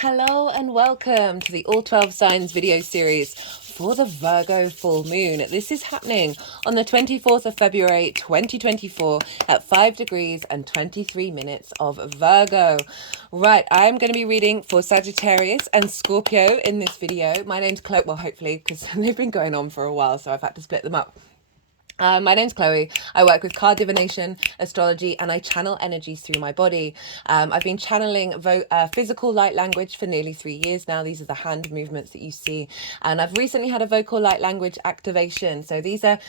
Hello and welcome to the All 12 Signs video series for the Virgo full moon. This is happening on the 24th of February 2024 at 5 degrees and 23 minutes of Virgo. Right, I'm going to be reading for Sagittarius and Scorpio in this video. My name's Chloe, well hopefully, because they've been going on for a while, so I've had to split them up. My name's Chloe. I work with card divination, astrology, and I channel energies through my body. I've been channeling physical light language for nearly 3 years now. These are the hand movements that you see. And I've recently had a vocal light language activation. So these are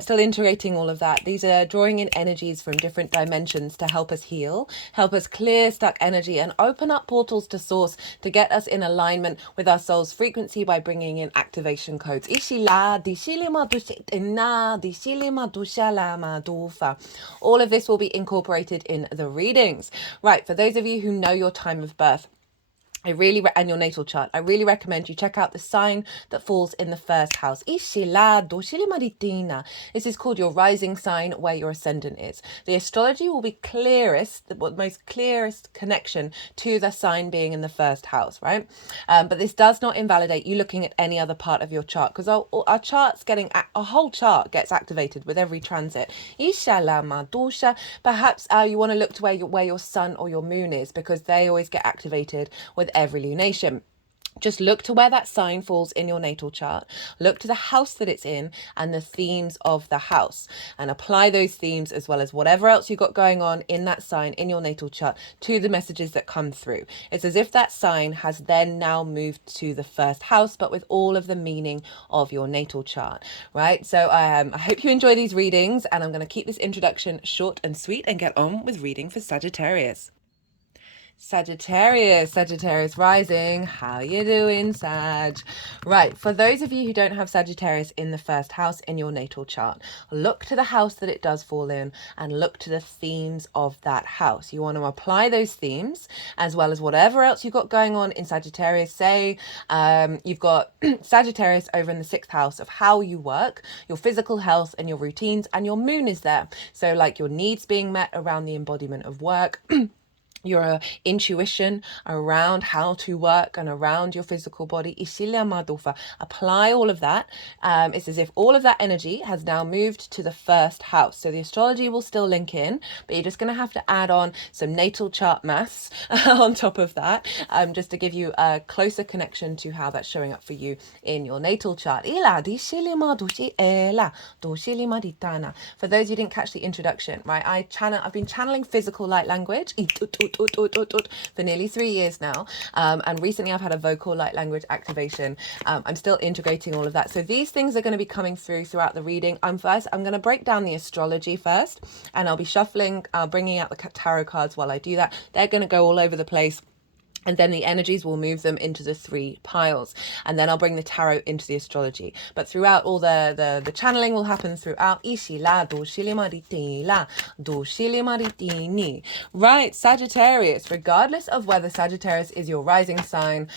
still integrating all of that. These are drawing in energies from different dimensions to help us heal, help us clear stuck energy, and open up portals to source to get us in alignment with our soul's frequency by bringing in activation codes. All of this will be incorporated in the readings. Right, for those of you who know your time of birth, and your natal chart, I really recommend you check out the sign that falls in the first house. This is called your rising sign, where your ascendant is. The astrology will be clearest, the most clearest connection to the sign being in the first house, right? But this does not invalidate you looking at any other part of your chart, because our chart's a whole chart gets activated with every transit. Perhaps you want to look to where your sun or your moon is, because they always get activated with every lunation. Just look to where that sign falls in your natal chart, look to the house that it's in and the themes of the house, and apply those themes as well as whatever else you've got going on in that sign in your natal chart to the messages that come through. It's as if that sign has then now moved to the first house, but with all of the meaning of your natal chart, right? So I hope you enjoy these readings, and I'm going to keep this introduction short and sweet and get on with reading for Sagittarius. Sagittarius rising, how you doing, Sag? Right, for those of you who don't have Sagittarius in the first house in your natal chart, look to the house that it does fall in and look to the themes of that house. You want to apply those themes as well as whatever else you've got going on in Sagittarius. Say you've got Sagittarius over in the 6th house of how you work, your physical health and your routines, and your moon is there. So like your needs being met around the embodiment of work, your intuition around how to work and around your physical body. Apply all of that. It's as if all of that energy has now moved to the first house. So the astrology will still link in, but you're just going to have to add on some natal chart maths on top of that, just to give you a closer connection to how that's showing up for you in your natal chart. For those who didn't catch the introduction, right, I've been channeling physical light language for nearly 3 years now, and recently I've had a vocal light language activation. I'm still integrating all of that, so these things are going to be coming throughout the reading. I'm going to break down the astrology first, and I'll be shuffling, bringing out the tarot cards while I do that. They're going to go all over the place, and then the energies will move them into the 3 piles, and then I'll bring the tarot into the astrology. But throughout, all the channeling will happen throughout. Right, Sagittarius, regardless of whether Sagittarius is your rising sign,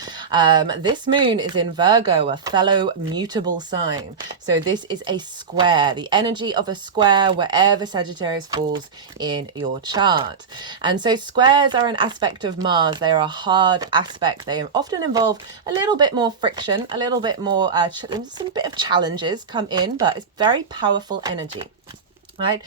this moon is in Virgo, a fellow mutable sign. So this is a square, the energy of a square wherever Sagittarius falls in your chart. And so squares are an aspect of Mars. They are a hard aspect. They often involve a little bit more friction, a little bit more, some bit of challenges come in, but it's very powerful energy. Right,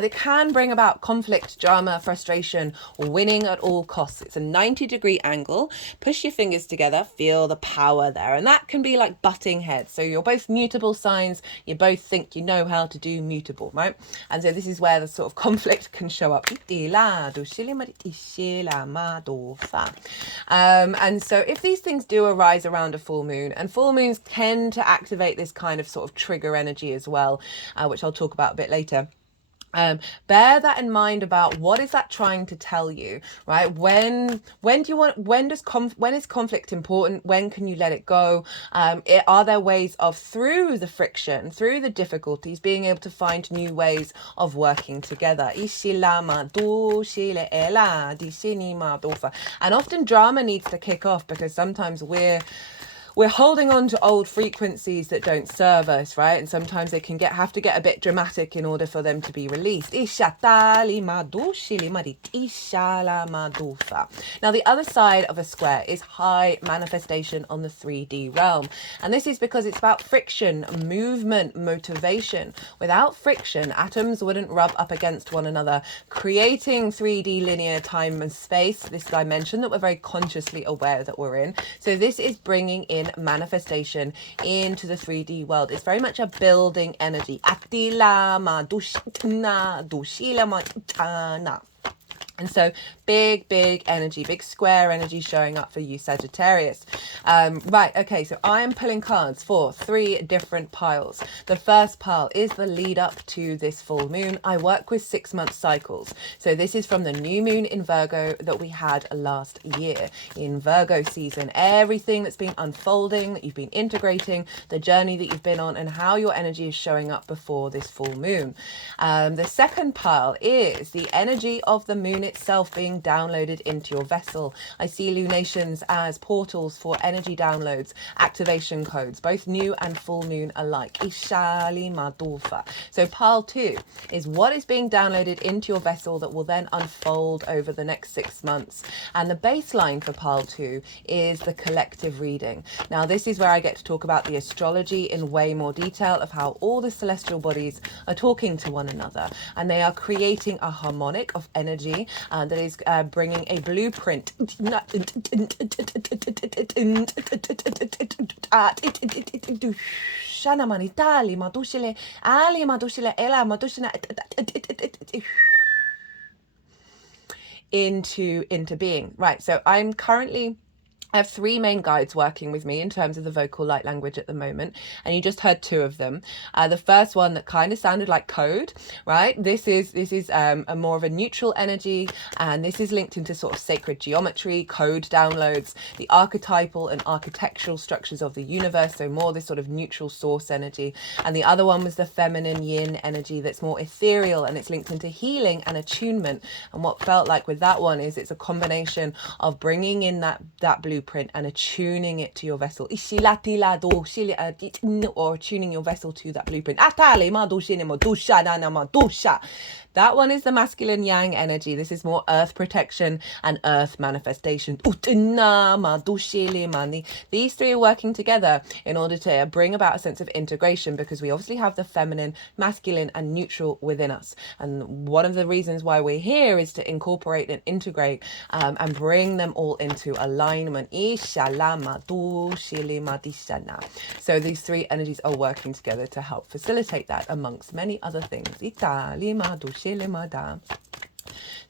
they can bring about conflict, drama, frustration, winning at all costs. It's a 90-degree angle. Push your fingers together, feel the power there, and that can be like butting heads. So you're both mutable signs, you both think you know how to do mutable, right? And so this is where the sort of conflict can show up. And so if these things do arise around a full moon, and full moons tend to activate this kind of sort of trigger energy as well, which I'll talk about a bit later. Bear that in mind about what is that trying to tell you, right? When is conflict important? When can you let it go? Are there ways of, through the friction, through the difficulties, being able to find new ways of working together? And often drama needs to kick off, because sometimes we're holding on to old frequencies that don't serve us, right? And sometimes they can have to get a bit dramatic in order for them to be released. Now the other side of a square is high manifestation on the 3D realm, and this is because it's about friction, movement, motivation. Without friction, atoms wouldn't rub up against one another, creating 3D linear time and space, this dimension that we're very consciously aware that we're in. So this is bringing in manifestation into the 3D world. It's very much a building energy. And so big energy, big square energy showing up for you, Sagittarius. Right, okay, so I am pulling cards for 3 different piles. The first pile is the lead up to this full moon. I work with 6-month cycles. So this is from the new moon in Virgo that we had last year. In Virgo season, everything that's been unfolding, that you've been integrating, the journey that you've been on, and how your energy is showing up before this full moon. The second pile is the energy of the moon itself being downloaded into your vessel. I see lunations as portals for energy downloads, activation codes, both new and full moon alike. So pile 2 is what is being downloaded into your vessel that will then unfold over the next 6 months. And the baseline for pile 2 is the collective reading. Now this is where I get to talk about the astrology in way more detail of how all the celestial bodies are talking to one another, and they are creating a harmonic of energy that is bringing a blueprint into being. Right, so I have 3 main guides working with me in terms of the vocal light language at the moment, and you just heard 2 of them. The first one that kind of sounded like code, right? This is a more of a neutral energy, and this is linked into sort of sacred geometry, code downloads, the archetypal and architectural structures of the universe, so more this sort of neutral source energy. And the other one was the feminine yin energy that's more ethereal, and it's linked into healing and attunement. And what felt like with that one is it's a combination of bringing in that blueprint and attuning it to your vessel, or tuning your vessel to that blueprint. That one is the masculine yang energy. This is more earth protection and earth manifestation. These 3 are working together in order to bring about a sense of integration, because we obviously have the feminine, masculine and neutral within us. And one of the reasons why we're here is to incorporate and integrate and bring them all into alignment. So these 3 energies are working together to help facilitate that, amongst many other things.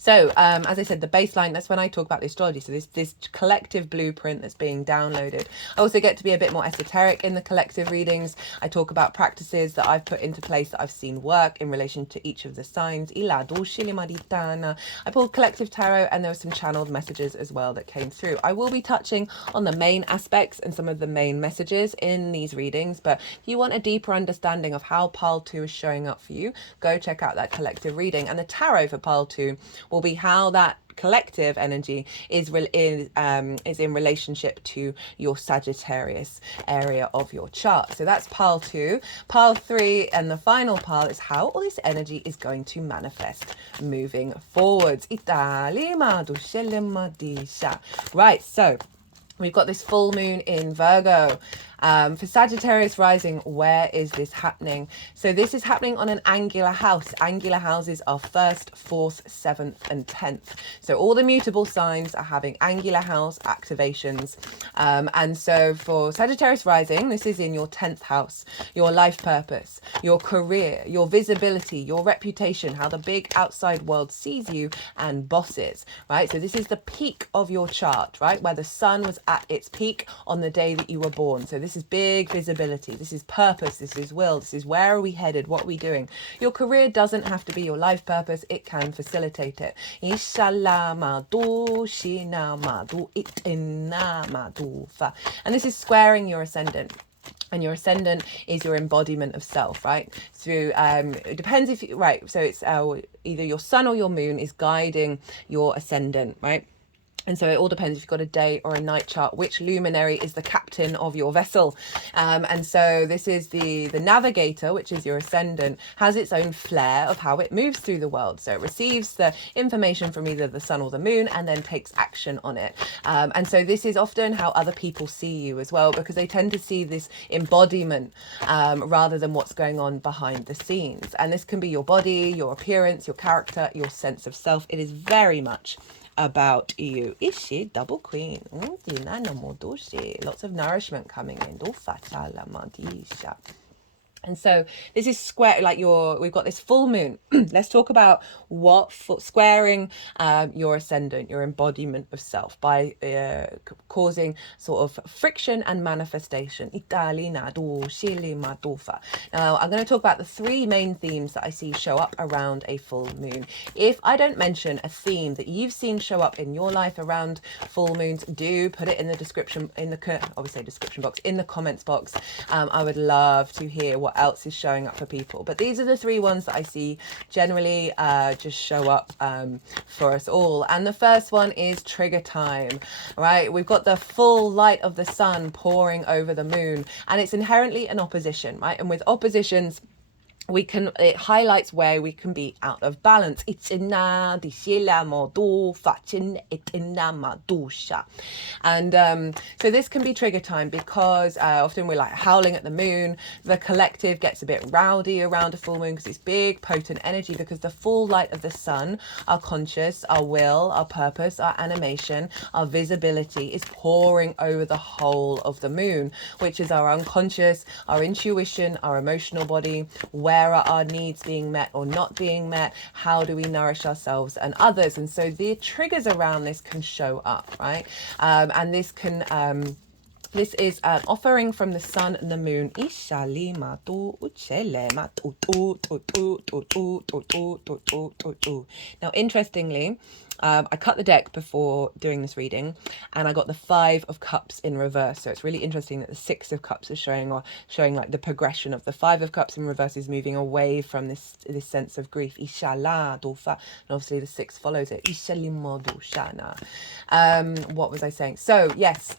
So, as I said, the baseline, that's when I talk about the astrology. So this collective blueprint that's being downloaded. I also get to be a bit more esoteric in the collective readings. I talk about practices that I've put into place that I've seen work in relation to each of the signs. I pulled collective tarot, and there were some channeled messages as well that came through. I will be touching on the main aspects and some of the main messages in these readings, but if you want a deeper understanding of how pile 2 is showing up for you, go check out that collective reading. And the tarot for pile 2 will be how that collective energy is in relationship to your Sagittarius area of your chart. So that's pile 2. Pile 3 and the final pile is how all this energy is going to manifest moving forwards. Right, so we've got this full moon in Virgo. For Sagittarius rising, where is this happening? So this is happening on an angular house. Angular houses are 1st, 4th, 7th and 10th. So all the mutable signs are having angular house activations. And so for Sagittarius rising, this is in your 10th house, your life purpose, your career, your visibility, your reputation, how the big outside world sees you, and bosses, right? So this is the peak of your chart, right? Where the sun was at its peak on the day that you were born. So this is big visibility. This is purpose. This is will. This is where are we headed? What are we doing? Your career doesn't have to be your life purpose. It can facilitate it. And this is squaring your ascendant. And your ascendant is your embodiment of self, right? Through, it depends if you, right. So it's either your sun or your moon is guiding your ascendant, right? And so it all depends if you've got a day or a night chart, which luminary is the captain of your vessel. And so this is the navigator, which is your ascendant, has its own flair of how it moves through the world. So it receives the information from either the sun or the moon and then takes action on it. And so this is often how other people see you as well, because they tend to see this embodiment rather than what's going on behind the scenes. And this can be your body, your appearance, your character, your sense of self. It is very much about you. Ishi, double queen. Lots of nourishment coming in. And so this is square, like we've got this full moon. Let's talk about what squaring your ascendant, your embodiment of self, by causing sort of friction and manifestation. Now, I'm going to talk about the three main themes that I see show up around a full moon. If I don't mention a theme that you've seen show up in your life around full moons, do put it in the description, obviously description box, in the comments box. I would love to hear what else is showing up for people, but these are the three ones that I see generally just show up for us all. And the first one is trigger time, right? We've got the full light of the sun pouring over the moon, and it's inherently an opposition, right? And with oppositions, it highlights where we can be out of balance. And so this can be trigger time because often we're like howling at the moon. The collective gets a bit rowdy around a full moon because it's big, potent energy, because the full light of the sun, our conscious, our will, our purpose, our animation, our visibility is pouring over the whole of the moon, which is our unconscious, our intuition, our emotional body. Where are our needs being met or not being met? How do we nourish ourselves and others? And so the triggers around this can show up, right? And this can this is an offering from the sun and the moon. Now, interestingly, I cut the deck before doing this reading, and I got the 5 of Cups in reverse. So it's really interesting that the 6 of Cups is showing like the progression of the 5 of Cups in reverse is moving away from this sense of grief. And obviously the 6 follows it. What was I saying? So yes,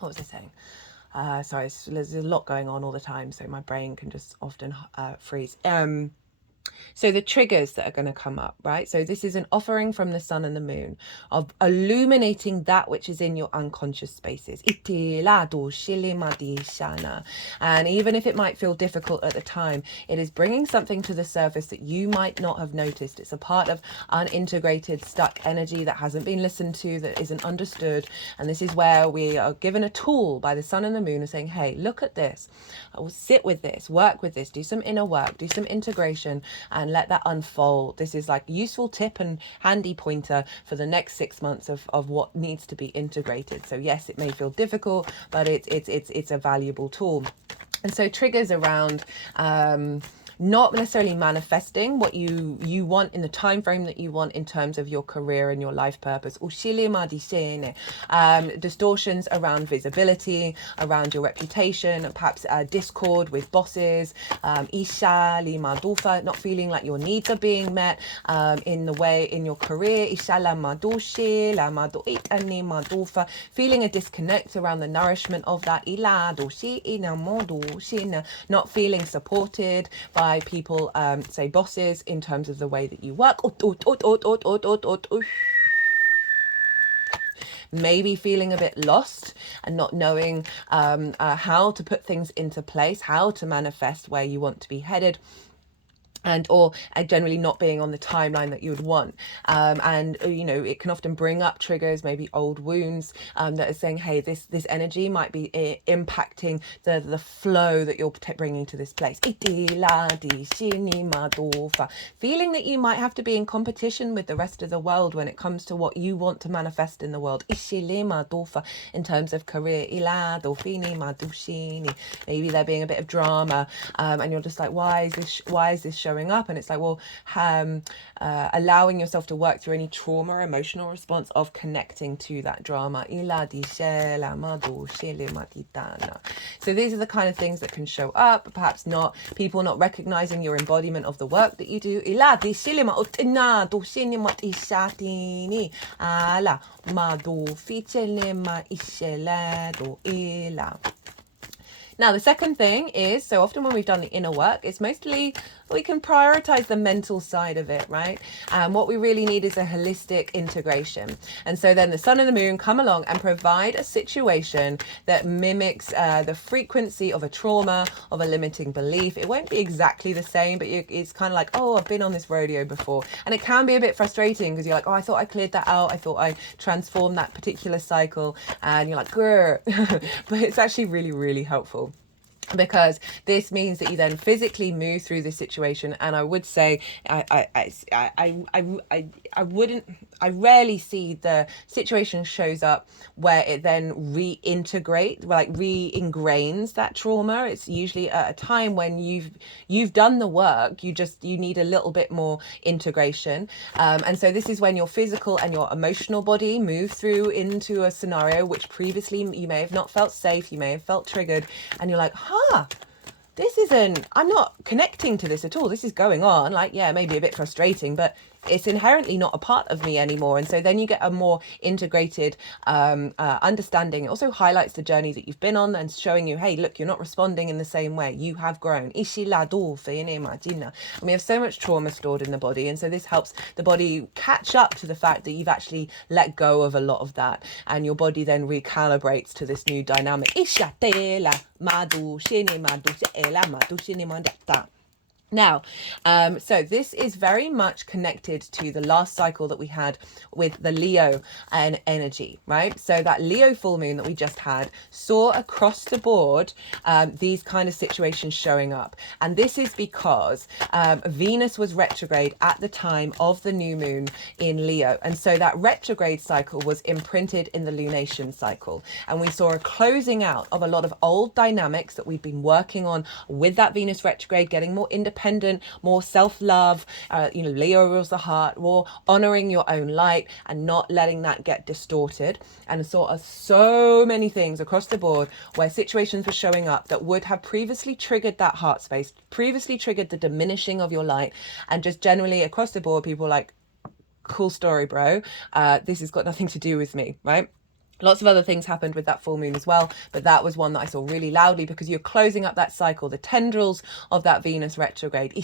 what was I saying? Sorry, there's a lot going on all the time, so my brain can just often freeze. So the triggers that are going to come up, right? So this is an offering from the sun and the moon of illuminating that which is in your unconscious spaces. And even if it might feel difficult at the time, it is bringing something to the surface that you might not have noticed. It's a part of unintegrated, stuck energy that hasn't been listened to, that isn't understood. And this is where we are given a tool by the sun and the moon of saying, hey, look at this. I will sit with this, work with this, do some inner work, do some integration, and let that unfold. This is like useful tip and handy pointer for the next 6 months of what needs to be integrated. So yes, it may feel difficult, but it's a valuable tool. And so triggers around not necessarily manifesting what you want in the time frame that you want in terms of your career and your life purpose. Distortions around visibility, around your reputation, perhaps discord with bosses, not feeling like your needs are being met in your career, feeling a disconnect around the nourishment of that, not feeling supported by people, say bosses, in terms of the way that you work. Maybe feeling a bit lost and not knowing how to put things into place, how to manifest where you want to be headed. Or generally not being on the timeline that you would want. It can often bring up triggers, maybe old wounds that are saying, hey, this energy might be impacting the flow that you're bringing to this place. Feeling that you might have to be in competition with the rest of the world when it comes to what you want to manifest in the world. In terms of career. Maybe there being a bit of drama, and you're just like, why is this showing showing up. And it's like, well, allowing yourself to work through any trauma or emotional response of connecting to that drama. So these are the kind of things that can show up, perhaps not people not recognizing your embodiment of the work that you do. Now, the second thing is, so often when we've done the inner work, it's mostly we can prioritize the mental side of it, right? And what we really need is a holistic integration. And so then the sun and the moon come along and provide a situation that mimics the frequency of a trauma, of a limiting belief. It won't be exactly the same, but it's kind of like, oh, I've been on this rodeo before. And it can be a bit frustrating because you're like, oh, I thought I cleared that out. I thought I transformed that particular cycle. And you're like, grr. But it's actually really, really helpful, because this means that you then physically move through this situation. And I would say I rarely see the situation shows up where it then re-ingrains that trauma. It's usually at a time when you've done the work, you need a little bit more integration. And so this is when your physical and your emotional body move through into a scenario which previously you may have not felt safe, you may have felt triggered, and you're like, I'm not connecting to this at all. This is going on. Like, yeah, maybe a bit frustrating, but it's inherently not a part of me anymore. And so then you get a more integrated understanding. It also highlights the journey that you've been on and showing you, hey, look, you're not responding in the same way. You have grown. And we have so much trauma stored in the body. And so this helps the body catch up to the fact that you've actually let go of a lot of that. And your body then recalibrates to this new dynamic. Now, so this is very much connected to the last cycle that we had with the Leo and energy, right? So that Leo full moon that we just had saw across the board these kind of situations showing up. And this is because Venus was retrograde at the time of the new moon in Leo. And so that retrograde cycle was imprinted in the lunation cycle. And we saw a closing out of a lot of old dynamics that we've been working on with that Venus retrograde, getting more independent, more self-love, Leo rules the heart, more honoring your own light and not letting that get distorted. And saw so many things across the board where situations were showing up that would have previously triggered that heart space, previously triggered the diminishing of your light, and just generally across the board, people like, cool story, bro. This has got nothing to do with me, right? Lots of other things happened with that full moon as well, but that was one that I saw really loudly because you're closing up that cycle, the tendrils of that Venus retrograde.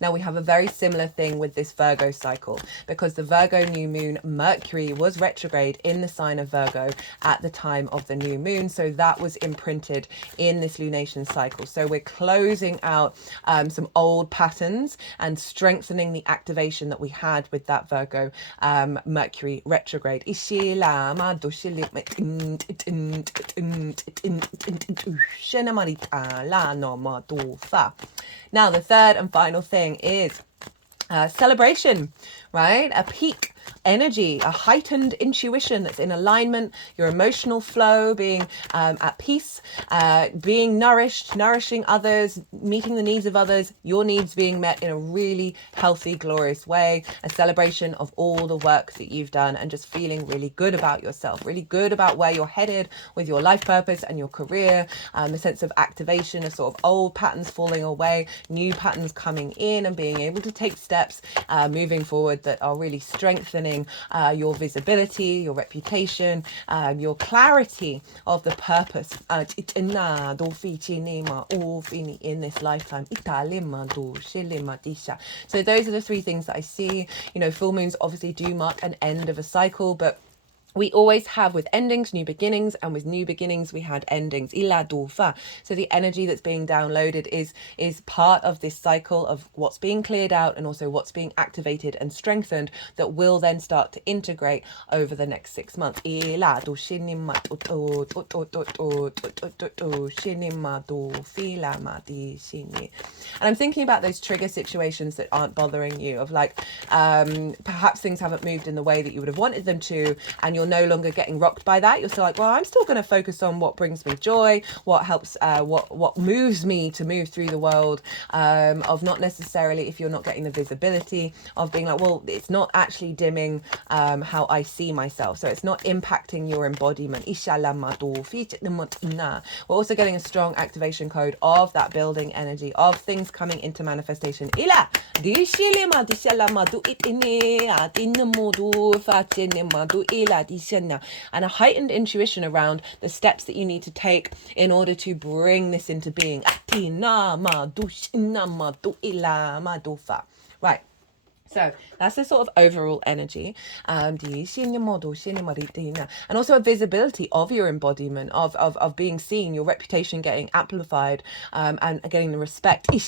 Now we have a very similar thing with this Virgo cycle because the Virgo new moon, Mercury was retrograde in the sign of Virgo at the time of the new moon. So that was imprinted in this lunation cycle. So we're closing out some old patterns and strengthening the activation that we had with that Virgo Mercury retrograde. Now, the third and final thing is celebration, right? A peak energy, a heightened intuition that's in alignment, your emotional flow being at peace, being nourished, nourishing others, meeting the needs of others, your needs being met in a really healthy, glorious way, a celebration of all the work that you've done and just feeling really good about yourself, really good about where you're headed with your life purpose and your career, a sense of activation, a sort of old patterns falling away, new patterns coming in, and being able to take steps moving forward that are really strengthening your visibility, your reputation, your clarity of the purpose in this lifetime. So those are the three things that I see. Full moons obviously do mark an end of a cycle, but we always have with endings, new beginnings, and with new beginnings, we had endings. So the energy that's being downloaded is part of this cycle of what's being cleared out and also what's being activated and strengthened that will then start to integrate over the next 6 months. And I'm thinking about those trigger situations that aren't bothering you, of like perhaps things haven't moved in the way that you would have wanted them to, and you're you're no longer getting rocked by that. You're still like, well, I'm still going to focus on what brings me joy, what helps, what moves me to move through the world, of not necessarily, if you're not getting the visibility of being like, well, it's not actually dimming how I see myself. So it's not impacting your embodiment. We're also getting a strong activation code of that building energy of things coming into manifestation. And a heightened intuition around the steps that you need to take in order to bring this into being. Right. So that's the sort of overall energy, and also a visibility of your embodiment, of being seen, your reputation getting amplified, and getting the respect for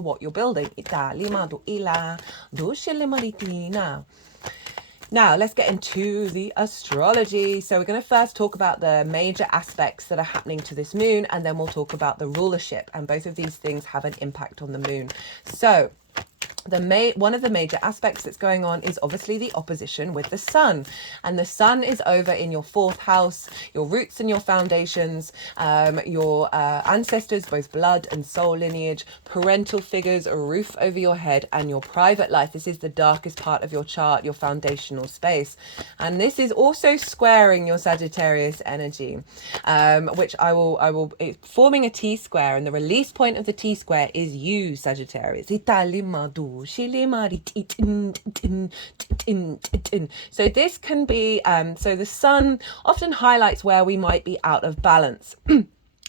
what you're building. Now, let's get into the astrology. So we're going to first talk about the major aspects that are happening to this moon, and then we'll talk about the rulership. And both of these things have an impact on the moon. So one of the major aspects that's going on is obviously the opposition with the sun, and the sun is over in your 4th house, your roots and your foundations, your ancestors, both blood and soul lineage, parental figures, a roof over your head, and your private life. This is the darkest part of your chart, your foundational space, and this is also squaring your Sagittarius energy, which it's forming a T square, and the release point of the T square is you, Sagittarius. So this can be, so the sun often highlights where we might be out of balance.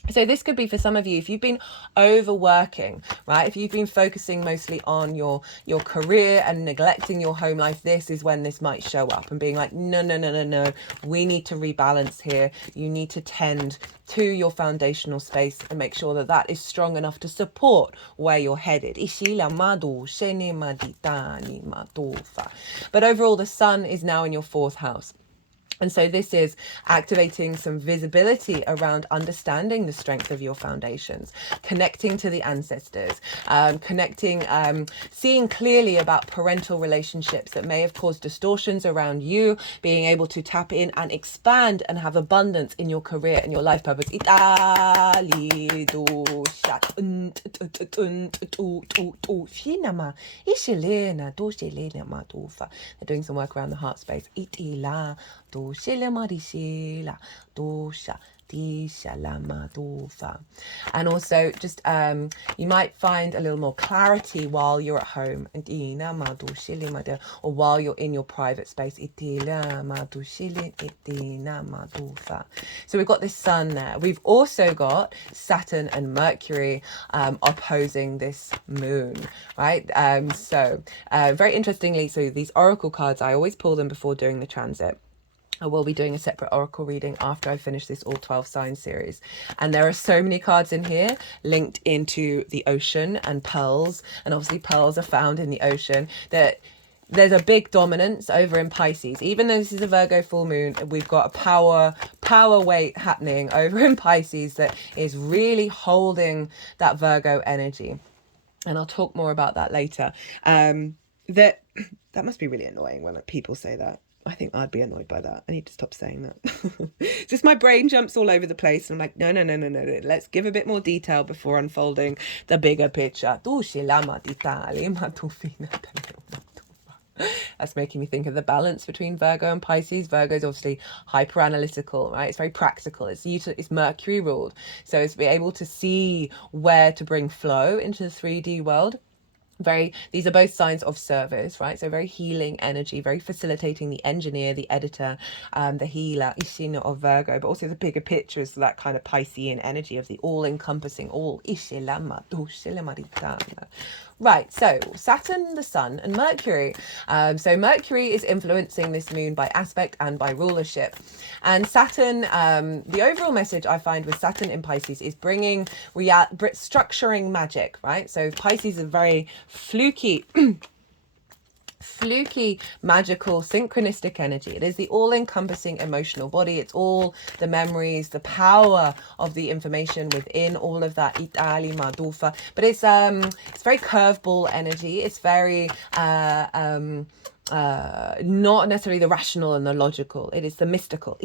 So this could be for some of you, if you've been overworking, right? If you've been focusing mostly on your career and neglecting your home life, this is when this might show up and being like, no, we need to rebalance here. You need to tend to your foundational space and make sure that that is strong enough to support where you're headed. But overall, the sun is now in your 4th house. And so this is activating some visibility around understanding the strength of your foundations, connecting to the ancestors, seeing clearly about parental relationships that may have caused distortions around you, being able to tap in and expand and have abundance in your career and your life purpose. They're doing some work around the heart space. And also just you might find a little more clarity while you're at home, or while you're in your private space. So we've got this sun there. We've also got Saturn and Mercury opposing this moon, right? So very interestingly, so these oracle cards, I always pull them before doing the transit. I will be doing a separate oracle reading after I finish this all 12 sign series. And there are so many cards in here linked into the ocean and pearls. And obviously pearls are found in the ocean. That there's a big dominance over in Pisces. Even though this is a Virgo full moon, we've got a power weight happening over in Pisces that is really holding that Virgo energy. And I'll talk more about that later. That must be really annoying when people say that. I think I'd be annoyed by that. I need to stop saying that. Just my brain jumps all over the place. And I'm like, no. Let's give a bit more detail before unfolding the bigger picture. That's making me think of the balance between Virgo and Pisces. Virgo is obviously hyper analytical, right? It's very practical. It's Mercury ruled. So it's be able to see where to bring flow into the 3D world. These are both signs of service, right? So very healing energy, very facilitating the engineer, the editor, the healer, Ishina of Virgo, but also the bigger picture is that kind of Piscean energy of the all-encompassing, all Ishilama, Right, so Saturn, the Sun, and Mercury. So Mercury is influencing this moon by aspect and by rulership. And Saturn, the overall message I find with Saturn in Pisces is bringing structuring magic, right? So Pisces is very fluky, magical, synchronistic energy. It is the all-encompassing emotional body. It's all the memories, the power of the information within all of that Itali Madufa. But it's very curveball energy. It's very not necessarily the rational and the logical. It is the mystical.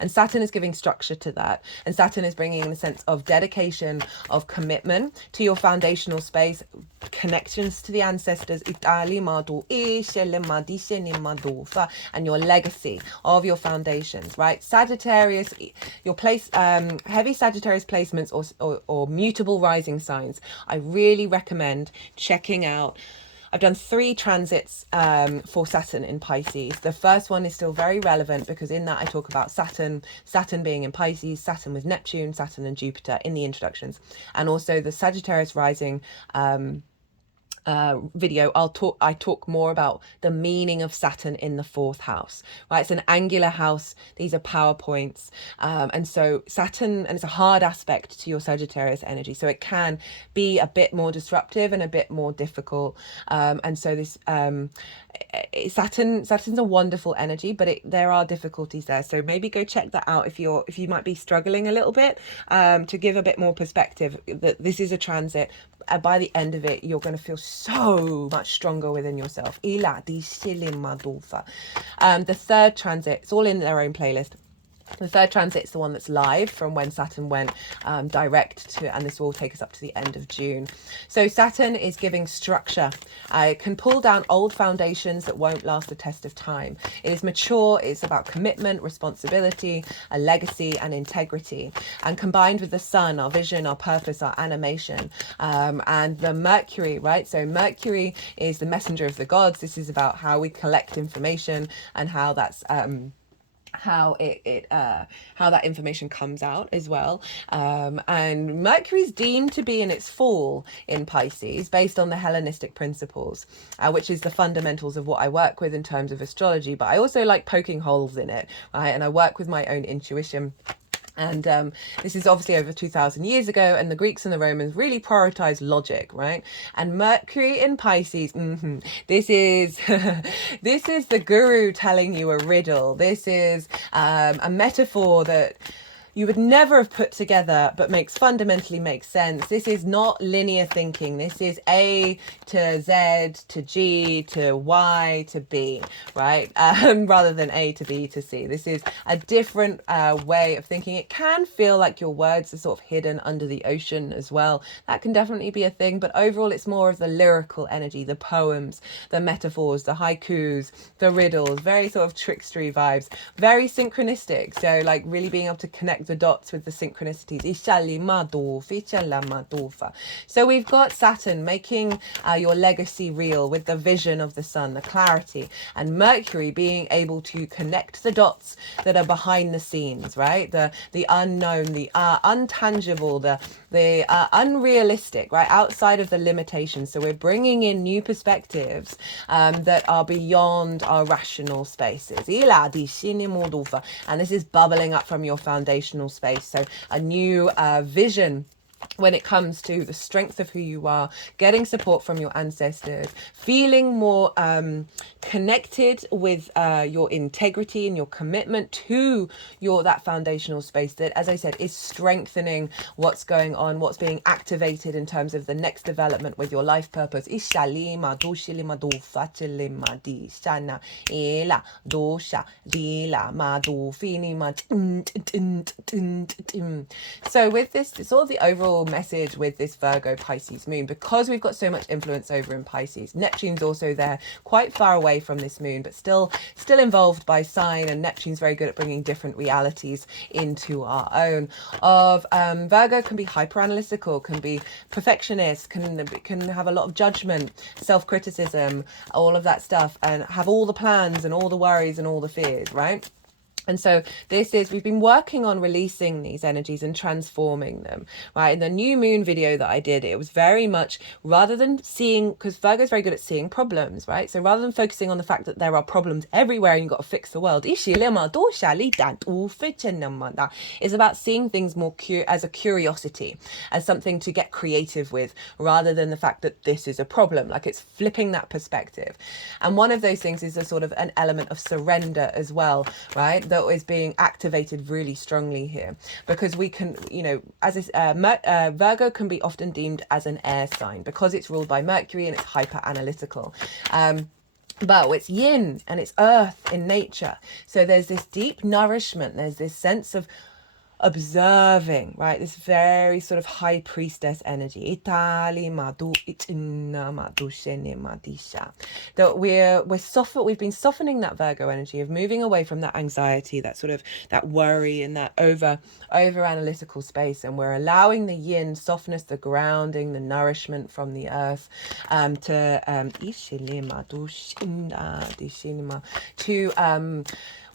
And Saturn is giving structure to that. And Saturn is bringing in a sense of dedication, of commitment to your foundational space, connections to the ancestors, and your legacy of your foundations, right? Sagittarius, your place, heavy Sagittarius placements or mutable rising signs. I really recommend checking out. I've done 3 transits for Saturn in Pisces. The first one is still very relevant because in that I talk about Saturn being in Pisces, Saturn with Neptune, Saturn and Jupiter in the introductions, and also the Sagittarius rising video. I talk more about the meaning of Saturn in the 4th house, right? It's an angular house. These are PowerPoints. And so Saturn, and it's a hard aspect to your Sagittarius energy. So it can be a bit more disruptive and a bit more difficult. And so this, Saturn's a wonderful energy, but there are difficulties there. So maybe go check that out if you might be struggling a little bit, to give a bit more perspective that this is a transit. By the end of it, you're going to feel so much stronger within yourself. The 3rd transit, it's all in their own playlist. The 3rd transit is the one that's live from when Saturn went direct to, and this will take us up to the end of June. So Saturn is giving structure. It can pull down old foundations that won't last the test of time. It is mature. It's about commitment, responsibility, a legacy, and integrity. And combined with the sun, our vision, our purpose, our animation, and the Mercury, right? So Mercury is the messenger of the gods. This is about how we collect information and how that's how that information comes out as well, and Mercury's deemed to be in its fall in Pisces based on the Hellenistic principles, which is the fundamentals of what I work with in terms of astrology, but I also like poking holes in it, right? And I work with my own intuition. And this is obviously over 2,000 years ago, and the Greeks and the Romans really prioritized logic, right? And Mercury in Pisces, this is this is the guru telling you a riddle. This is a metaphor that you would never have put together, but fundamentally makes sense. This is not linear thinking. This is A to Z to G to Y to B, right? Rather than A to B to C. This is a different way of thinking. It can feel like your words are sort of hidden under the ocean as well. That can definitely be a thing, but overall it's more of the lyrical energy, the poems, the metaphors, the haikus, the riddles, very sort of trickstery vibes, very synchronistic. So like really being able to connect the dots with the synchronicities. So we've got Saturn making your legacy real with the vision of the sun, the clarity, and Mercury being able to connect the dots that are behind the scenes, right? The unknown, the untangible, the unrealistic, right? Outside of the limitations. So we're bringing in new perspectives that are beyond our rational spaces. And this is bubbling up from your foundational space. So a new vision when it comes to the strength of who you are, getting support from your ancestors, feeling more connected with your integrity and your commitment to that foundational space that, as I said, is strengthening what's going on, what's being activated in terms of the next development with your life purpose. So with this, it's all the overall message with this Virgo Pisces moon, because we've got so much influence over in Pisces. Neptune's also there, quite far away from this moon, but still involved by sign, and Neptune's very good at bringing different realities into our own. Virgo can be hyper analytical, can be perfectionist, can have a lot of judgment, self-criticism, all of that stuff, and have all the plans and all the worries and all the fears, right? And so we've been working on releasing these energies and transforming them, right? In the new moon video that I did, it was very much, rather than seeing, because Virgo is very good at seeing problems, right? So rather than focusing on the fact that there are problems everywhere and you've got to fix the world, it's about seeing things more as a curiosity, as something to get creative with, rather than the fact that this is a problem. Like, it's flipping that perspective. And one of those things is a sort of an element of surrender as well, right? that is being activated really strongly here, because we can, you know, as Virgo can be often deemed as an air sign because it's ruled by Mercury and it's hyper analytical. But it's yin and it's earth in nature. So there's this deep nourishment. There's this sense of observing, right? This very sort of high priestess energy. That we've been softening that Virgo energy of moving away from that anxiety, that sort of that worry and that over analytical space, and we're allowing the yin softness, the grounding, the nourishment from the earth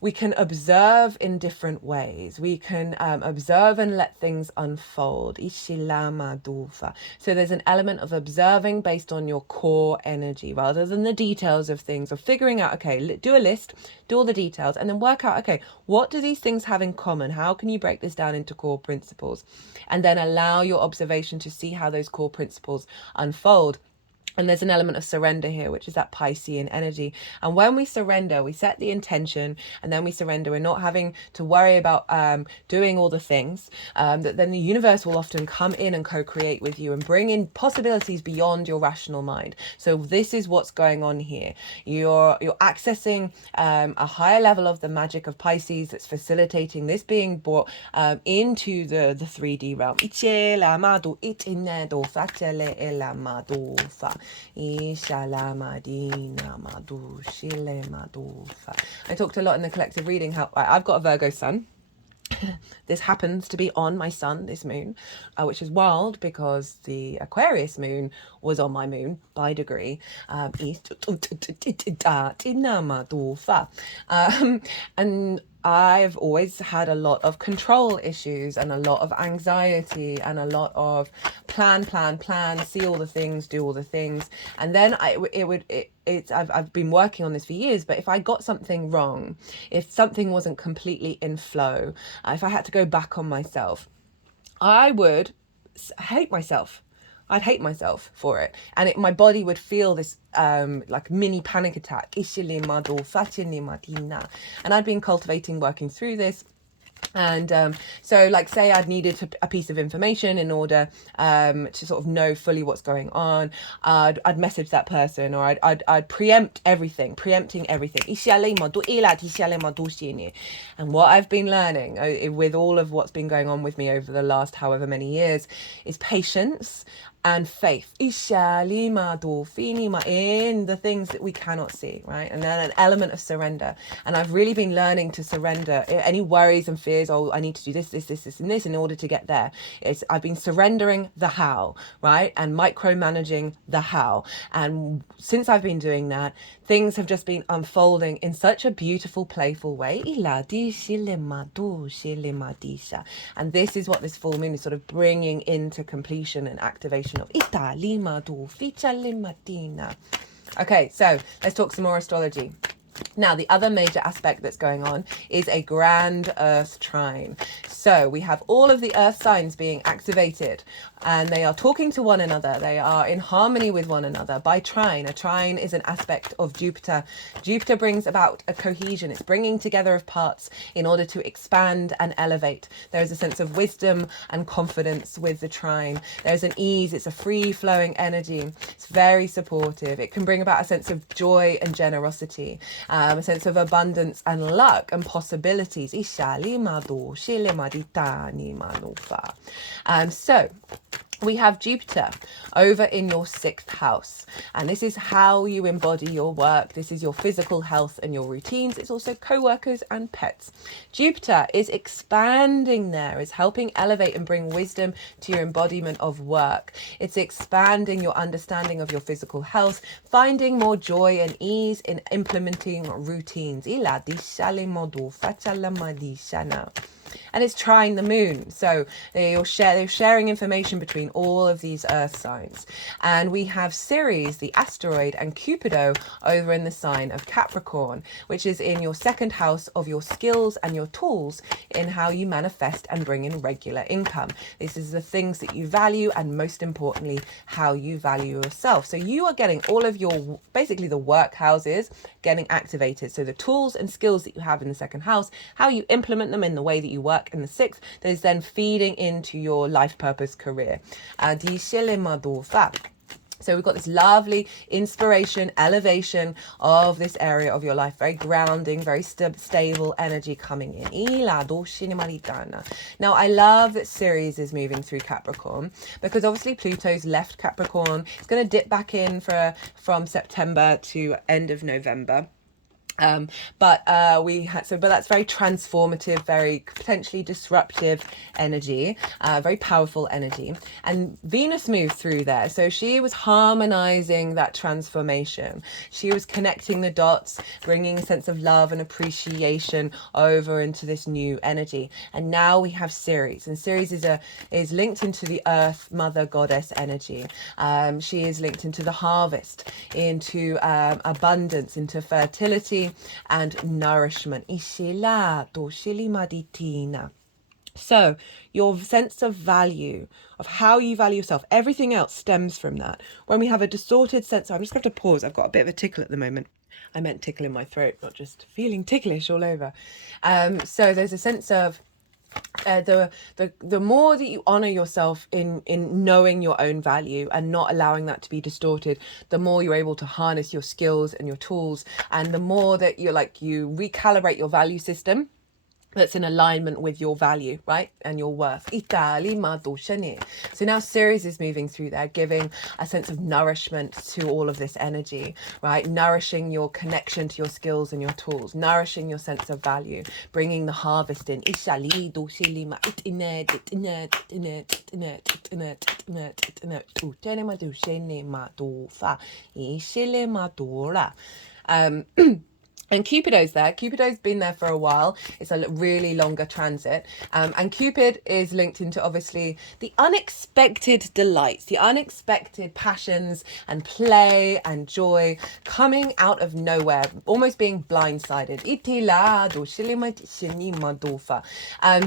we can observe in different ways. We can observe and let things unfold. So there's an element of observing based on your core energy rather than the details of things, of figuring out, okay, do a list, do all the details, and then work out, okay, what do these things have in common? How can you break this down into core principles? And then allow your observation to see how those core principles unfold. And there's an element of surrender here, which is that Piscean energy. And when we surrender, we set the intention and then we surrender. We're not having to worry about doing all the things. That then the universe will often come in and co-create with you and bring in possibilities beyond your rational mind. So this is what's going on here. You're accessing a higher level of the magic of Pisces that's facilitating this being brought into the 3D realm. I talked a lot in the collective reading how I've got a Virgo sun. This happens to be on my sun, this moon, which is wild because the Aquarius moon was on my moon by degree. And I've always had a lot of control issues and a lot of anxiety and a lot of plan, see all the things, do all the things. And then I've been working on this for years, but if I got something wrong, if something wasn't completely in flow, if I had to go back on myself, I would hate myself. I'd hate myself for it. And my body would feel this like mini panic attack. And I'd been cultivating, working through this. And so like say I'd needed a piece of information in order to sort of know fully what's going on, I'd message that person, or I'd preempting everything. And what I've been learning with all of what's been going on with me over the last however many years is patience and faith in the things that we cannot see, right? And then an element of surrender. And I've really been learning to surrender any worries and fears. Oh, I need to do this, and this in order to get there. I've been surrendering the how, right? And micromanaging the how. And since I've been doing that, things have just been unfolding in such a beautiful, playful way. And this is what this full moon is sort of bringing into completion and activation of. Okay, so let's talk some more astrology. Now, the other major aspect that's going on is a grand Earth trine. So we have all of the Earth signs being activated, and they are talking to one another. They are in harmony with one another by trine. A trine is an aspect of Jupiter. Jupiter brings about a cohesion. It's bringing together of parts in order to expand and elevate. There is a sense of wisdom and confidence with the trine. There's an ease. It's a free-flowing energy. It's very supportive. It can bring about a sense of joy and generosity. A sense of abundance and luck and possibilities. So we have Jupiter over in your 6th house, and this is how you embody your work. This is your physical health and your routines. It's also co-workers and pets. Jupiter is expanding there, is helping elevate and bring wisdom to your embodiment of work. It's expanding your understanding of your physical health, finding more joy and ease in implementing routines. and it's trine the moon. So they're sharing information between all of these earth signs. And we have Ceres, the asteroid, and Cupido over in the sign of Capricorn, which is in your second house of your skills and your tools in how you manifest and bring in regular income. This is the things that you value, and most importantly, how you value yourself. So you are getting all of your, basically the work houses getting activated. So the tools and skills that you have in the second house, how you implement them in the way that you work in the sixth, that is then feeding into your life purpose career. So we've got this lovely inspiration, elevation of this area of your life, very grounding, very stable energy coming in. Now, I love that Ceres is moving through Capricorn, because obviously Pluto's left Capricorn. It's going to dip back in from September to end of November. But that's very transformative, very potentially disruptive energy, very powerful energy. And Venus moved through there, so she was harmonizing that transformation. She was connecting the dots, bringing a sense of love and appreciation over into this new energy. And now we have Ceres, and Ceres is linked into the Earth Mother Goddess energy. She is linked into the harvest, into abundance, into fertility and nourishment. So your sense of value, of how you value yourself, everything else stems from that. When we have a distorted sense, I'm just going to pause. I've got a bit of a tickle at the moment. I meant tickle in my throat, not just feeling ticklish all over. So there's a sense of the more that you honor yourself in knowing your own value and not allowing that to be distorted, the more you're able to harness your skills and your tools, and the more that you recalibrate your value system that's in alignment with your value, right? And your worth. So now Ceres is moving through there, giving a sense of nourishment to all of this energy, right? Nourishing your connection to your skills and your tools, nourishing your sense of value, bringing the harvest in. And Cupido's there. Cupido's been there for a while. It's a really longer transit. And Cupid is linked into, obviously, the unexpected delights, the unexpected passions and play and joy coming out of nowhere, almost being blindsided.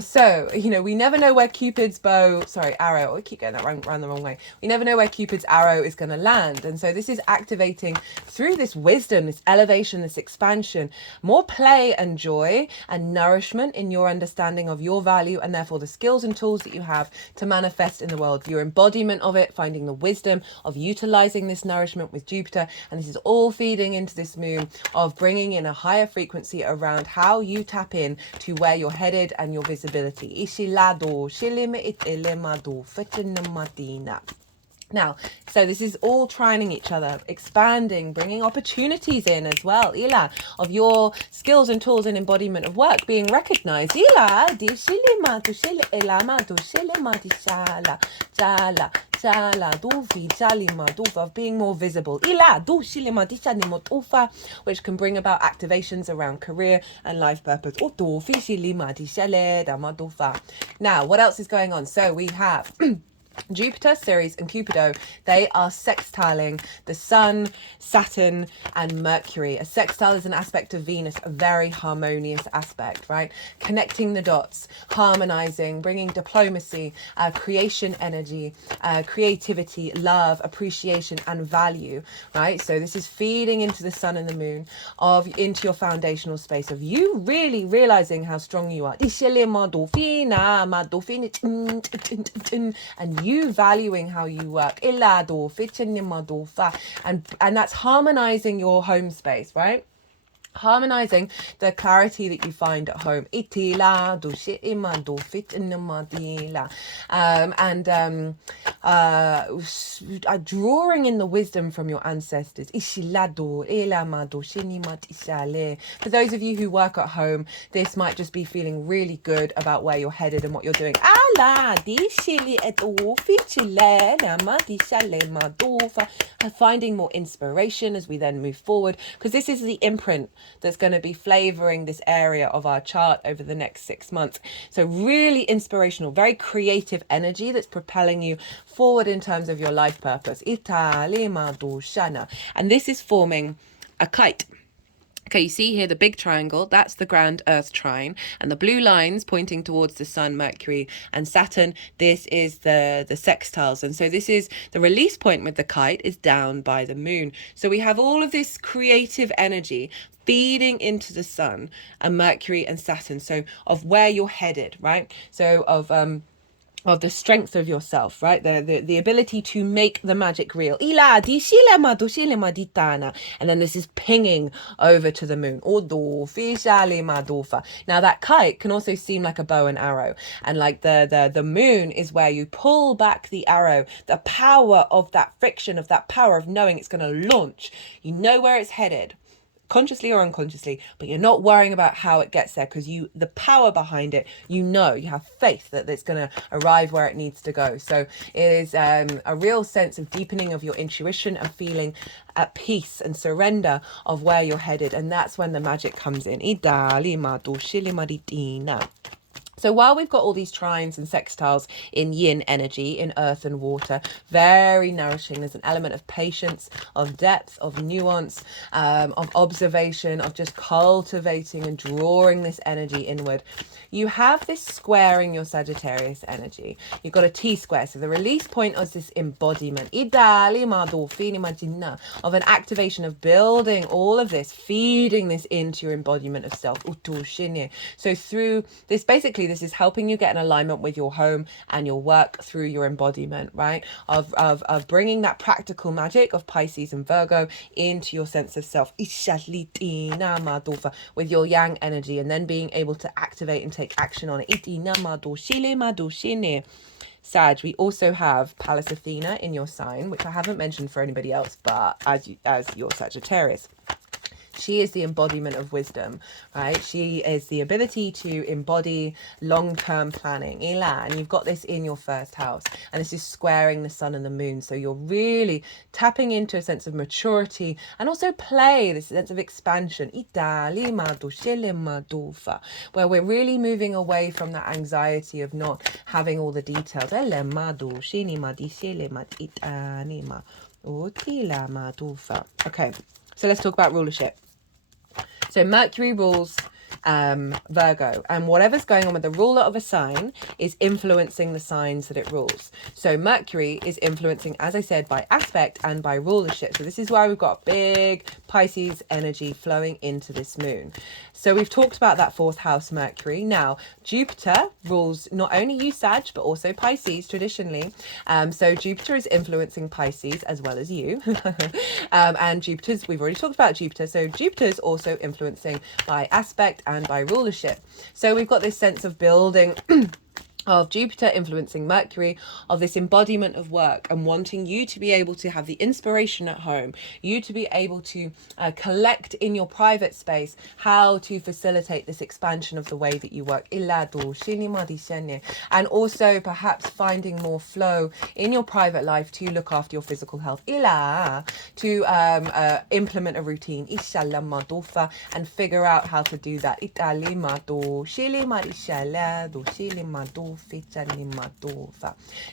So, we never know where Cupid's arrow, I keep getting that round the wrong way. We never know where Cupid's arrow is going to land. And so this is activating through this wisdom, this elevation, this expansion, more play and joy and nourishment in your understanding of your value, and therefore the skills and tools that you have to manifest in the world, your embodiment of it, finding the wisdom of utilizing this nourishment with Jupiter. And this is all feeding into this moon of bringing in a higher frequency around how you tap in to where you're headed and your visibility. Now, so this is all trining each other, expanding, bringing opportunities in as well, of your skills and tools and embodiment of work being recognized. Of being more visible, which can bring about activations around career and life purpose. Now, what else is going on? So we have Jupiter, Ceres, and Cupido, they are sextiling the Sun, Saturn, and Mercury. A sextile is an aspect of Venus, a very harmonious aspect, right? Connecting the dots, harmonizing, bringing diplomacy, creation energy, creativity, love, appreciation, and value, right? So this is feeding into the Sun and the Moon, into your foundational space of you really realizing how strong you are. And you valuing how you work. And that's harmonizing your home space, right? Harmonizing the clarity that you find at home. Drawing in the wisdom from your ancestors. For those of you who work at home, this might just be feeling really good about where you're headed and what you're doing. finding more inspiration as we then move forward, because this is the imprint that's going to be flavoring this area of our chart over the next 6 months. So really inspirational, very creative energy that's propelling you forward in terms of your life purpose. And this is forming a kite. Okay, you see here the big triangle, that's the grand Earth trine, and the blue lines pointing towards the Sun, Mercury, and Saturn, this is the sextiles. And so this is the release point with the kite is down by the moon. So we have all of this creative energy feeding into the Sun and Mercury and Saturn, so of where you're headed, right? So of the strength of yourself, right? The ability to make the magic real. And then this is pinging over to the moon. Now that kite can also seem like a bow and arrow. And like the moon is where you pull back the arrow, the power of that friction, of that power of knowing it's going to launch. You know where it's headed, consciously or unconsciously, but you're not worrying about how it gets there, because the power behind it, you have faith that it's going to arrive where it needs to go. So it is a real sense of deepening of your intuition and feeling at peace and surrender of where you're headed, and that's when the magic comes in. So while we've got all these trines and sextiles in yin energy, in earth and water, very nourishing. There's an element of patience, of depth, of nuance, of observation, of just cultivating and drawing this energy inward. You have this squaring your Sagittarius energy. You've got a T-square. So the release point is this embodiment of an activation of building all of this, feeding this into your embodiment of self. So through this, basically, this is helping you get in alignment with your home and your work through your embodiment, right? Of bringing that practical magic of Pisces and Virgo into your sense of self with your yang energy, and then being able to activate and take action on it. Sag, we also have Pallas Athena in your sign, which I haven't mentioned for anybody else, but as your Sagittarius. She is the embodiment of wisdom, right? She is the ability to embody long-term planning. And you've got this in your first house, and this is squaring the sun and the moon. So you're really tapping into a sense of maturity and also play, this sense of expansion, where we're really moving away from that anxiety of not having all the details. Okay, so let's talk about rulership. So Mercury rules Virgo, and whatever's going on with the ruler of a sign is influencing the signs that it rules. So Mercury is influencing, as I said, by aspect and by rulership. So this is why we've got big Pisces energy flowing into this moon. So we've talked about that fourth house Mercury. Now Jupiter rules not only you Sag, but also Pisces traditionally. So Jupiter is influencing Pisces as well as you. And Jupiter's, we've already talked about Jupiter. So Jupiter's also influencing by aspect and by rulership. So we've got this sense of building of Jupiter influencing Mercury, of this embodiment of work and wanting you to be able to have the inspiration at home, you to be able to collect in your private space how to facilitate this expansion of the way that you work. And also perhaps finding more flow in your private life to look after your physical health. To implement a routine and figure out how to do that.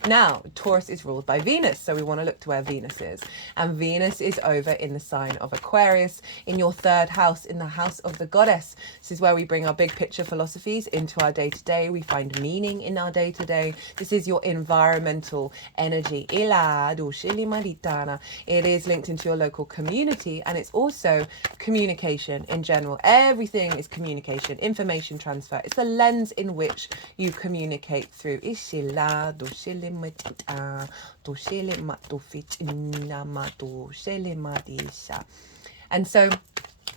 Now Taurus is ruled by Venus, so we want to look to where Venus is, and Venus is over in the sign of Aquarius, in your third house, in the house of the goddess. This is where we bring our big picture philosophies into our day-to-day. We find meaning in our day-to-day. This is your environmental energy. It is linked into your local community, and it's also communication in general. Everything is communication, information transfer. It's the lens in which you communicate through. And so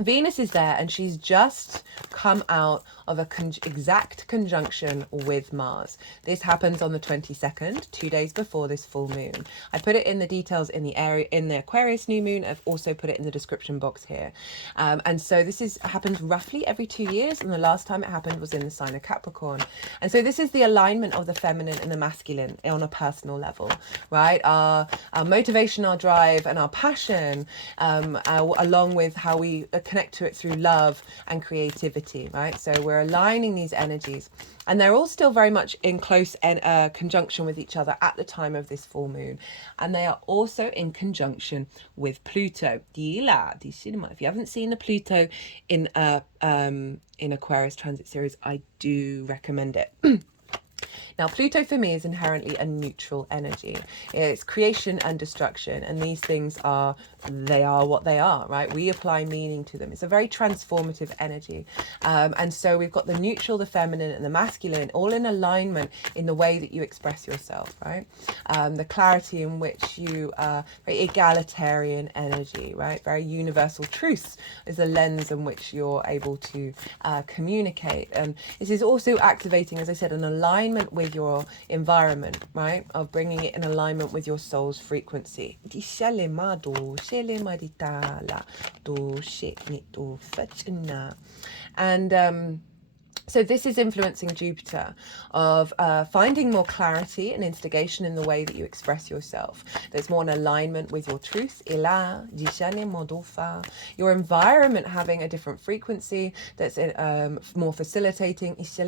Venus is there, and she's just come out of a exact conjunction with Mars. This happens on the 22nd, 2 days before this full moon. I put it in the details in the area in the Aquarius new moon. I've also put it in the description box here. And so this happens roughly every 2 years, and the last time it happened was in the sign of Capricorn. And so this is the alignment of the feminine and the masculine on a personal level, right? Our motivation, our drive, and our passion, along with how we connect to it through love and creativity, right? So we're aligning these energies, and they're all still very much in close conjunction with each other at the time of this full moon. And they are also in conjunction with Pluto. If you haven't seen the Pluto in Aquarius transit series, I do recommend it. Now, Pluto for me is inherently a neutral energy. It's creation and destruction, and these things they are what they are, right? We apply meaning to them. It's a very transformative energy. And so we've got the neutral, the feminine, and the masculine all in alignment in the way that you express yourself, right? The clarity in which you very egalitarian energy, right? Very universal truth is the lens in which you're able to communicate. And this is also activating, as I said, an alignment with your environment, right? Of bringing it in alignment with your soul's frequency. And so this is influencing Jupiter of finding more clarity and instigation in the way that you express yourself. There's more in alignment with your truth. Your environment having a different frequency that's more facilitating. It's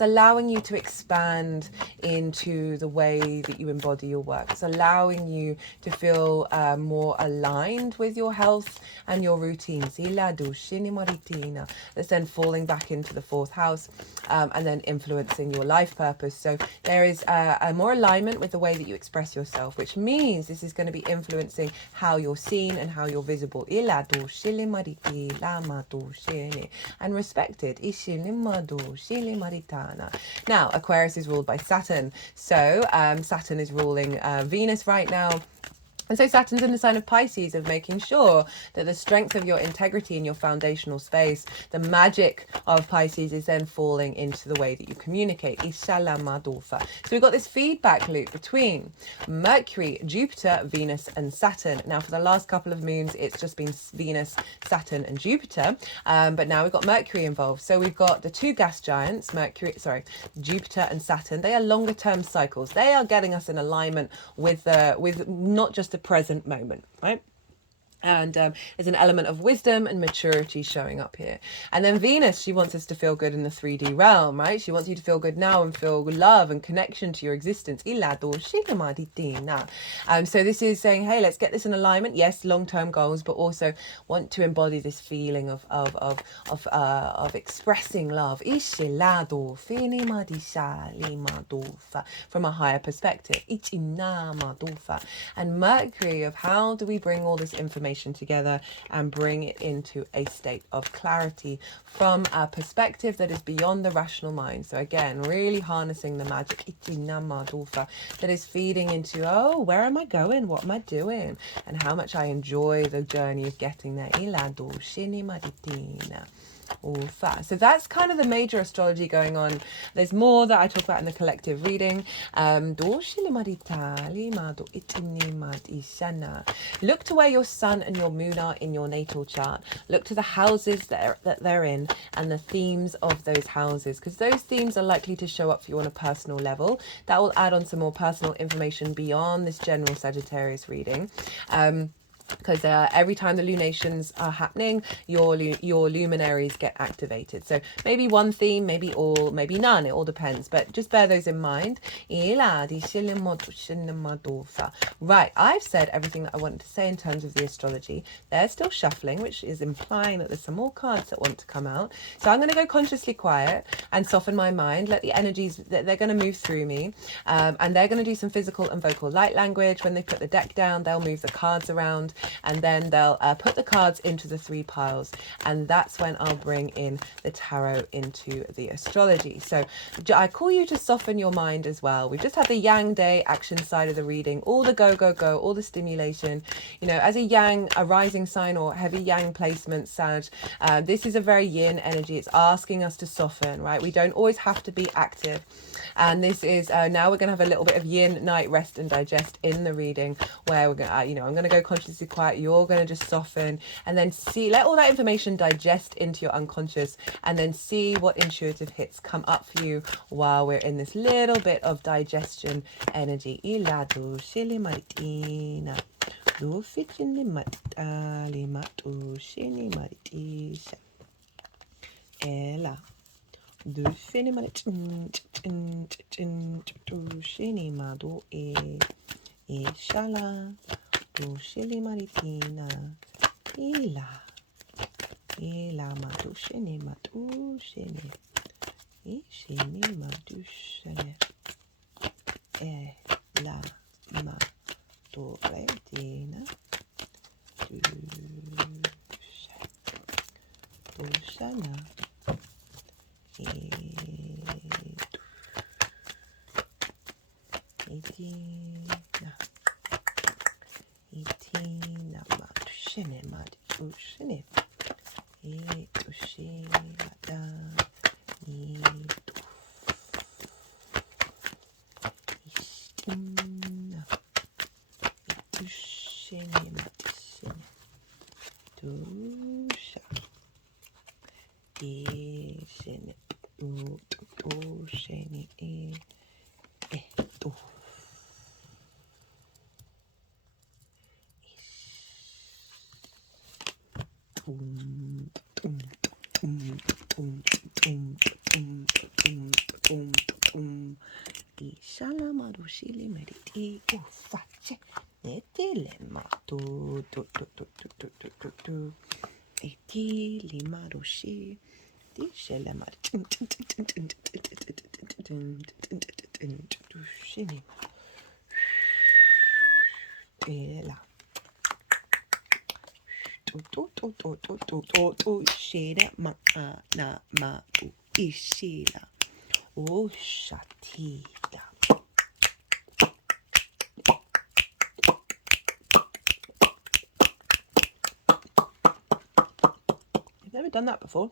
allowing you to expand into the way that you embody your work. It's allowing you to feel more aligned with your health and your routines. That's then falling back into the fourth house and then influencing your life purpose. So there is a more alignment with the way that you express yourself, which means this is going to be influencing how you're seen and how you're visible and respected. Now, Aquarius is ruled by Saturn. So Saturn is ruling Venus right now. And so Saturn's in the sign of Pisces, of making sure that the strength of your integrity in your foundational space, the magic of Pisces is then falling into the way that you communicate. So we've got this feedback loop between Mercury, Jupiter, Venus, and Saturn. Now, for the last couple of moons, it's just been Venus, Saturn, and Jupiter. But now we've got Mercury involved. So we've got the two gas giants, Jupiter and Saturn. They are longer term cycles. They are getting us in alignment with not just the present moment, right? And there's an element of wisdom and maturity showing up here. And then Venus, she wants us to feel good in the 3D realm, right? She wants you to feel good now and feel love and connection to your existence. So this is saying, hey, let's get this in alignment. Yes, long-term goals, but also want to embody this feeling of expressing love from a higher perspective. And Mercury, of how do we bring all this information together and bring it into a state of clarity from a perspective that is beyond the rational mind. So again, really harnessing the magic that is feeding into, oh, where am I going? What am I doing? And how much I enjoy the journey of getting there. So that's kind of the major astrology going on. There's more that I talk about in the collective reading. Look to where your sun and your moon are in your natal chart. Look to the houses that they're in and the themes of those houses, because those themes are likely to show up for you on a personal level. That will add on some more personal information beyond this general Sagittarius reading. Because every time the lunations are happening, your luminaries get activated. So maybe one theme, maybe all, maybe none. It all depends. But just bear those in mind. Right, I've said everything that I wanted to say in terms of the astrology. They're still shuffling, which is implying that there's some more cards that want to come out. So I'm going to go consciously quiet and soften my mind. Let the energies, they're going to move through me. And they're going to do some physical and vocal light language. When they put the deck down, they'll move the cards around. and then they'll put the cards into the 3 piles, and that's when I'll bring in the tarot into the astrology. So I call you to soften your mind as well. We've just had the Yang Day action side of the reading, all the go, go, go, all the stimulation. You know, as a Yang, a rising sign or heavy Yang placement, Sag, this is a very Yin energy. It's asking us to soften, right? We don't always have to be active. And this is, now we're going to have a little bit of Yin night rest and digest in the reading, where we're going to, you know, I'm going to go consciously quiet. You're going to just soften and then see, let all that information digest into your unconscious, and then see what intuitive hits come up for you while we're in this little bit of digestion energy. Ilado shili maritina. Do fitini matali matu shini maritisha. Ela. Do fini maritin do shini madu e shala. Do shili maritina. Ila madu shini madu shini. Ishini madushane la ma do redina dushana itina madushane madushane dushina da Shili mediti facce etile mato etili marushi di shele shini ela shede ma na ma ishila o shatida. Never done that before.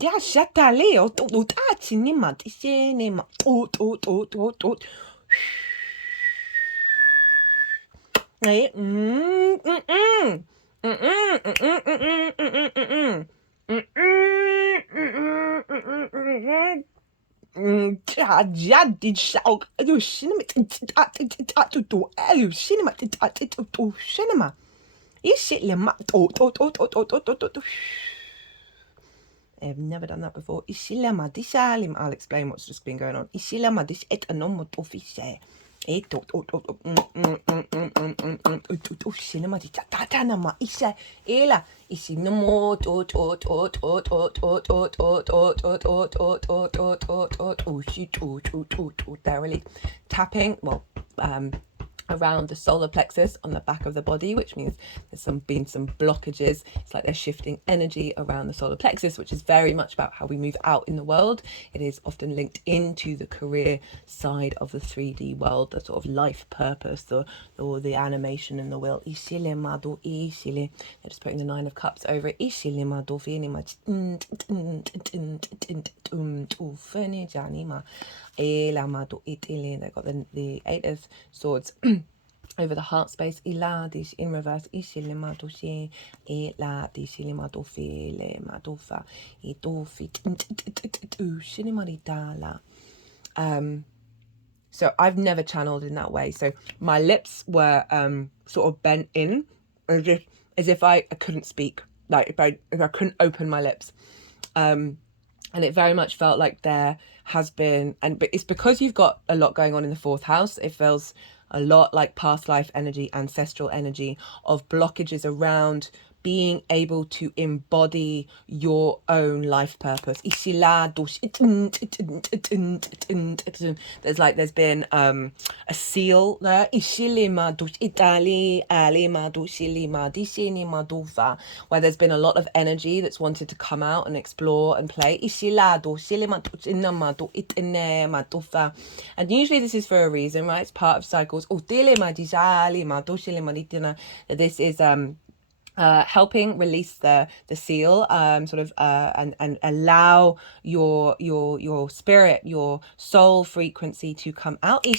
Ya shatale o to tachi ni matishene ma to Jadi shout you cinema you cinema cinema you cinema I've never done that before. Isilama disalim. I'll explain what's just been going on. Isilama dis et anom office. Cinema di tatanama isa ela isinamo they're really tapping around the solar plexus on the back of the body, which means there's been some blockages. It's like they're shifting energy around the solar plexus, which is very much about how we move out in the world. It is often linked into the career side of the 3D world, the sort of life purpose or the animation and the will. They're just putting the 9 of Cups over it. They've got the 8 of Swords over the heart space. In reverse. So I've never channeled in that way. So my lips were sort of bent in as if I couldn't speak, like if I couldn't open my lips. And it very much felt like there has been, but it's because you've got a lot going on in the 4th house. It feels a lot like past life energy, ancestral energy of blockages around being able to embody your own life purpose. There's been a seal there, where there's been a lot of energy that's wanted to come out and explore and play. And usually this is for a reason, right? It's part of cycles. This is helping release the seal, and allow your spirit, your soul frequency to come out. And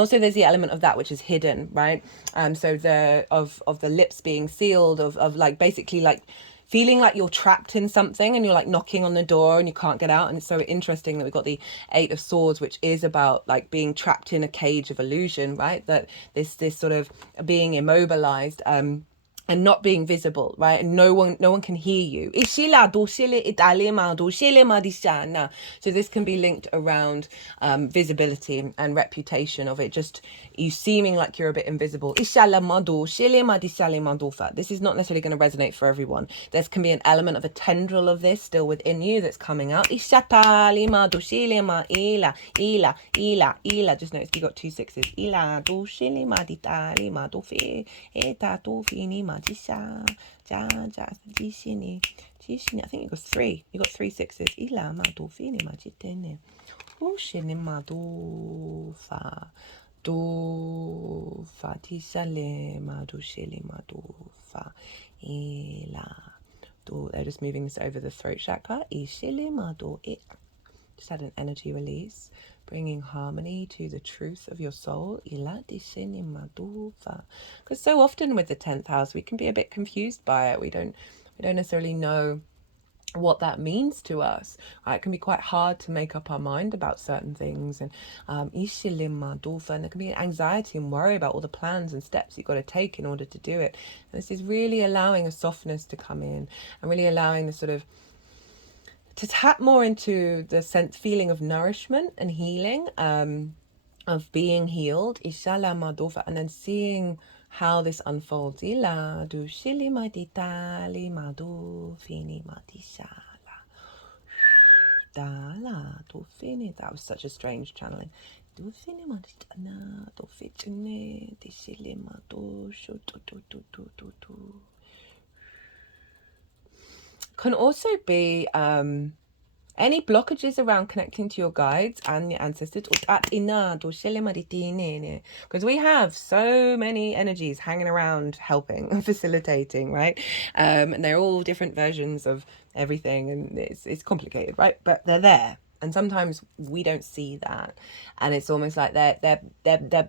also there's the element of that which is hidden, right? So of the lips being sealed, of like basically like feeling like you're trapped in something and you're like knocking on the door and you can't get out. And it's so interesting that we've got the 8 of Swords, which is about like being trapped in a cage of illusion, right? That this sort of being immobilized, and not being visible, right? And no one can hear you. So this can be linked around visibility and reputation of it, just you seeming like you're a bit invisible. This is not necessarily going to resonate for everyone. There can be an element of a tendril of this still within you that's coming out. Just notice you got 2 6s. I think you got 3. You got 3 6s. They're just moving this over the throat chakra. Just had an energy release, bringing harmony to the truth of your soul. Because so often with the 10th house, we can be a bit confused by it. We don't necessarily know what that means to us, right? It can be quite hard to make up our mind about certain things, and and there can be anxiety and worry about all the plans and steps you've got to take in order to do it. And this is really allowing a softness to come in and really allowing the sort of to tap more into the feeling of nourishment and healing, of being healed, and then seeing how this unfolds. That was such a strange channeling. Can also be any blockages around connecting to your guides and your ancestors, because we have so many energies hanging around helping, facilitating, right? And they're all different versions of everything, and it's complicated, right? But they're there, and sometimes we don't see that, and it's almost like they're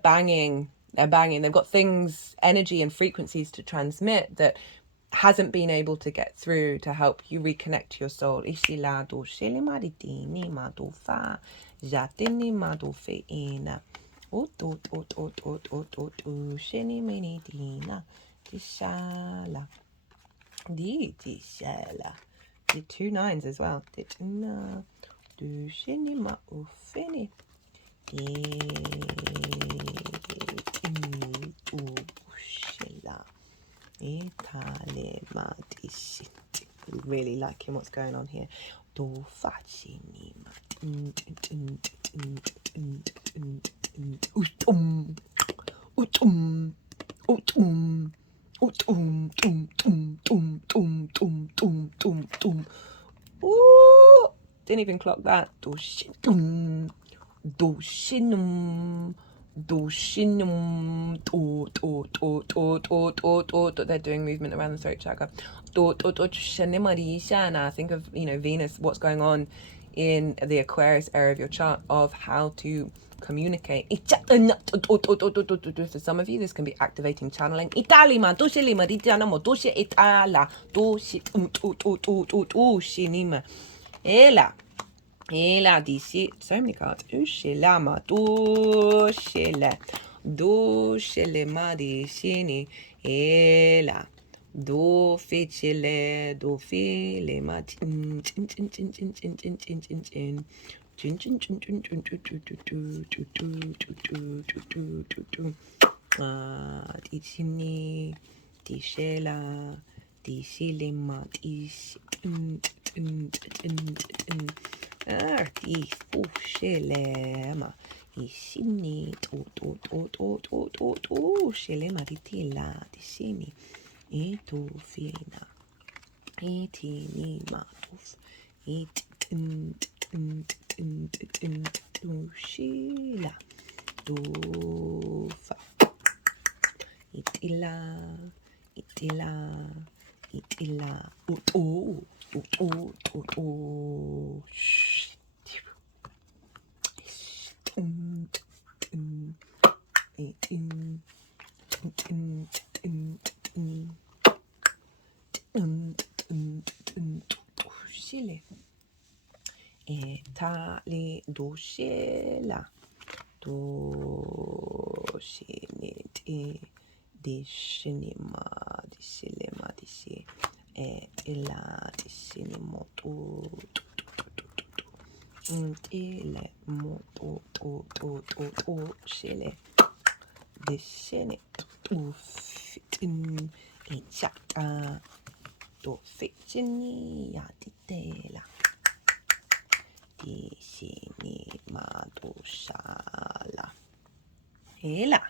banging. They've got things, energy and frequencies to transmit that hasn't been able to get through to help you reconnect to your soul. The 2 9s as well. Really liking what's going on here. Ooh, didn't even clock that. They're doing movement around the throat chakra. Think of, Venus, what's going on in the Aquarius area of your chart, of how to communicate. For some of you, this can be activating channeling. Dici, so many cards. Ushilama, dushile, dushile madishini, ela, do ficile, do file madin, Di sini, di shela, di silima, di di shelema, di sini, shelema di tila, di sini, itu fina, itini matuf, shila, dufa. Itila, Shile. Etali doshela. Doshiniti. Dishinima. Dishilima. Dishi. Etila. Dishinimoto. Ile moto. Shile. Dishinit. Fitin. Ichata. Do fitini. Yatitela. Dishini madoshala. Ila.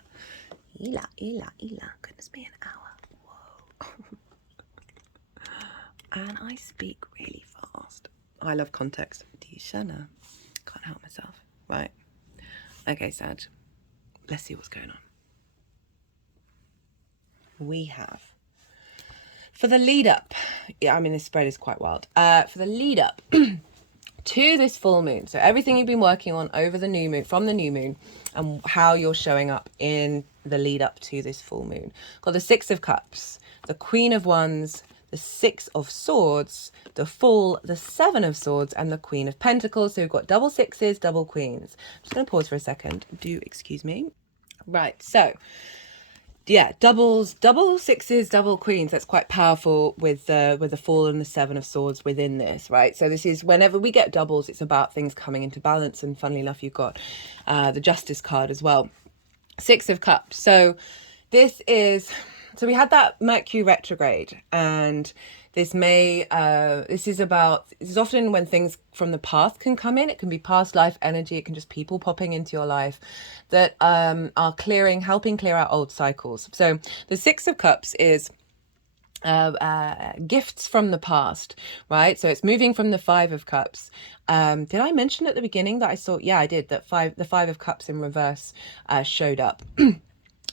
Goodness me, an hour. Whoa. And I speak really fast. I love context. Dishana. Can't help myself. Right. Okay, Sag. Let's see what's going on. We have, for the lead up, yeah, I mean, this spread is quite wild. For the lead up to this full moon, so everything you've been working on over the new moon, from the new moon, and how you're showing up in the lead up to this full moon. Got the Six of Cups, the Queen of Wands, the Six of Swords, the Fool, the Seven of Swords, and the Queen of Pentacles. So we've got double sixes, double queens. I'm just going to pause for a second. Do excuse me. Right, so yeah, double sixes, double queens. That's quite powerful with the Fool and the Seven of Swords within this, right? So this is whenever we get doubles, it's about things coming into balance. And funnily enough, you've got the Justice card as well. Six of Cups. So this is, so we had that Mercury retrograde, and this is often when things from the past can come in. It can be past life energy. It can just people popping into your life that are helping clear out old cycles. So the Six of Cups is gifts from the past, right? So it's moving from the Five of Cups. Did I mention at the beginning that I saw? Yeah, I did. That the Five of Cups in reverse showed up.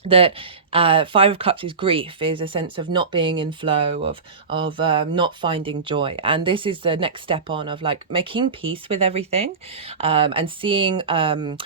That Five of Cups is grief, is a sense of not being in flow, of not finding joy. And this is the next step on of like making peace with everything, and seeing so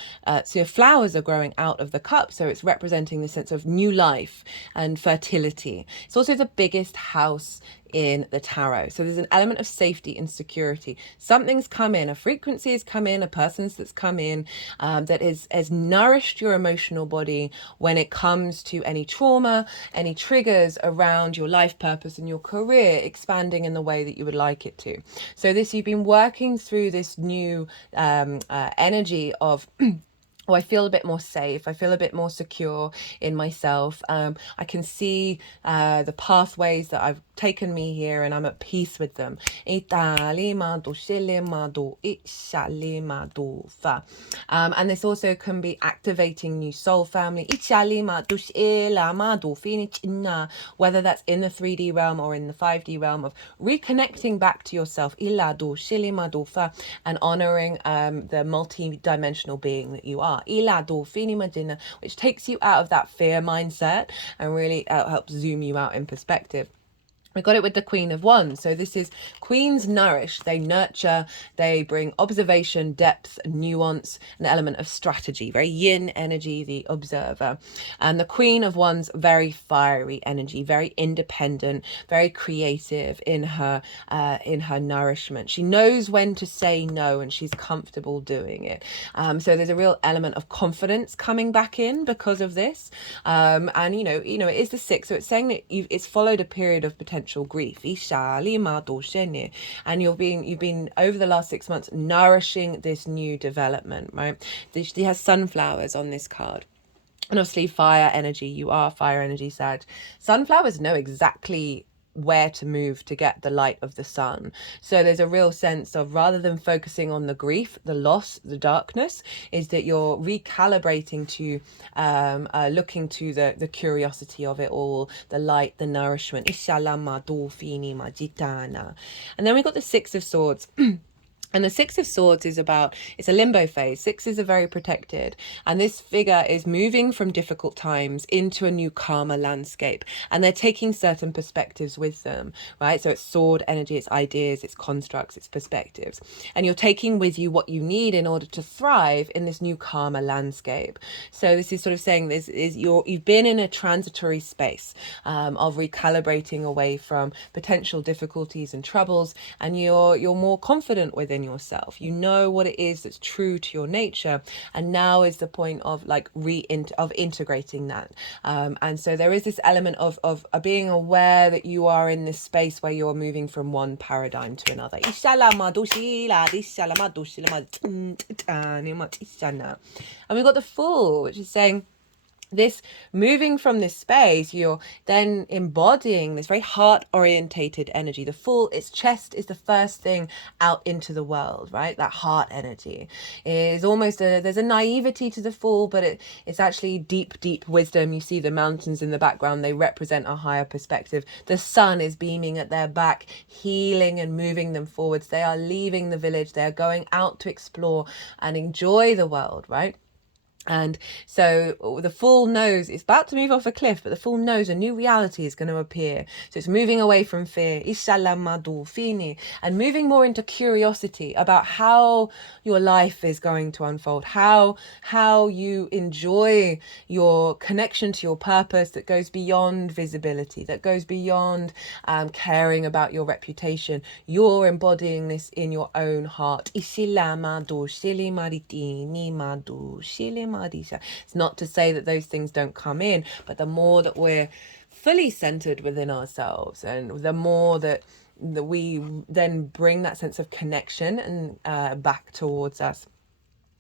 flowers are growing out of the cup. So it's representing the sense of new life and fertility. It's also the biggest house in the tarot. So there's an element of safety and security. Something's come in, a frequency has come in, a person's that's come in that has nourished your emotional body when it comes to any trauma, any triggers around your life purpose and your career expanding in the way that you would like it to. So you've been working through this new energy of oh, I feel a bit more safe. I feel a bit more secure in myself. I can see the pathways that I've taken me here, and I'm at peace with them. And this also can be activating new soul family. Whether that's in the 3D realm or in the 5D realm, of reconnecting back to yourself and honoring the multi-dimensional being that you are, which takes you out of that fear mindset and really helps zoom you out in perspective. We got it with the Queen of Wands. So this is queens nourish, they nurture, they bring observation, depth, nuance, an element of strategy, very yin energy, the observer. And the Queen of Wands, very fiery energy, very independent, very creative in her nourishment. She knows when to say no, and she's comfortable doing it. So there's a real element of confidence coming back in because of this. And it is the sixth, so it's saying that it's followed a period of potential grief, and you've been over the last 6 months nourishing this new development, right? She has sunflowers on this card. And obviously fire energy, you are fire energy, Sag. Sunflowers know exactly where to move to get the light of the sun. So there's a real sense of, rather than focusing on the grief, the loss, the darkness, is that you're recalibrating to looking to the curiosity of it all, the light, the nourishment. And then we've got the Six of Swords. And the Six of Swords is about, it's a limbo phase. Sixes are very protected. And this figure is moving from difficult times into a new calmer landscape. And they're taking certain perspectives with them, right? So it's sword energy, it's ideas, it's constructs, it's perspectives. And you're taking with you what you need in order to thrive in this new calmer landscape. So this is sort of saying this is you've been in a transitory space of recalibrating away from potential difficulties and troubles, and you're more confident within yourself. You know what it is that's true to your nature, and now is the point of like integrating that. And so there is this element of being aware that you are in this space where you're moving from one paradigm to another. And we've got the Fool, which is saying, this moving from this space, you're then embodying this very heart orientated energy. The Fool, its chest is the first thing out into the world, right? That heart energy is almost there's a naivety to the Fool, but it's actually deep wisdom. You see the mountains in the background, they represent a higher perspective. The sun is beaming at their back, healing and moving them forwards. They are leaving the village, they are going out to explore and enjoy the world, right? And so the Fool knows it's about to move off a cliff, but the Fool knows a new reality is going to appear. So it's moving away from fear, and moving more into curiosity about how your life is going to unfold, how you enjoy your connection to your purpose that goes beyond visibility, that goes beyond caring about your reputation. You're embodying this in your own heart. It's not to say that those things don't come in, but the more that we're fully centered within ourselves, and the more that we then bring that sense of connection and back towards us.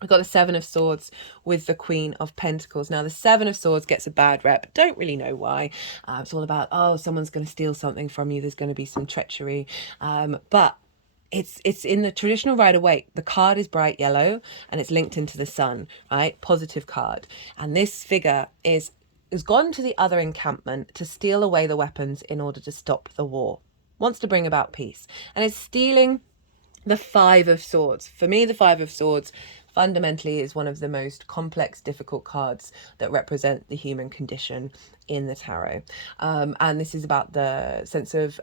We've got the Seven of Swords with the Queen of Pentacles. Now, the Seven of Swords gets a bad rep. Don't really know why. It's all about, oh, someone's going to steal something from you. There's going to be some treachery. But it's in the traditional Rider-Waite. The card is bright yellow and it's linked into the sun, right? Positive card. And this figure has gone to the other encampment to steal away the weapons in order to stop the war. Wants to bring about peace. And it's stealing the Five of Swords. For me, the Five of Swords fundamentally is one of the most complex, difficult cards that represent the human condition in the tarot. And this is about the sense of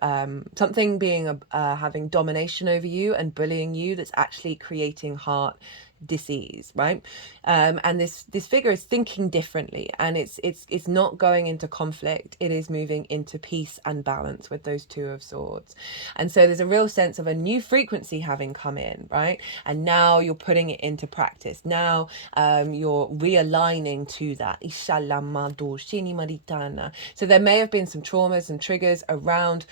something being having domination over you and bullying you that's actually creating heart disease, right? And this figure is thinking differently, and it's not going into conflict. It is moving into peace and balance with those Two of Swords. And so there's a real sense of a new frequency having come in, right? And now you're putting it into practice. Now you're realigning to that. So there may have been some traumas and triggers around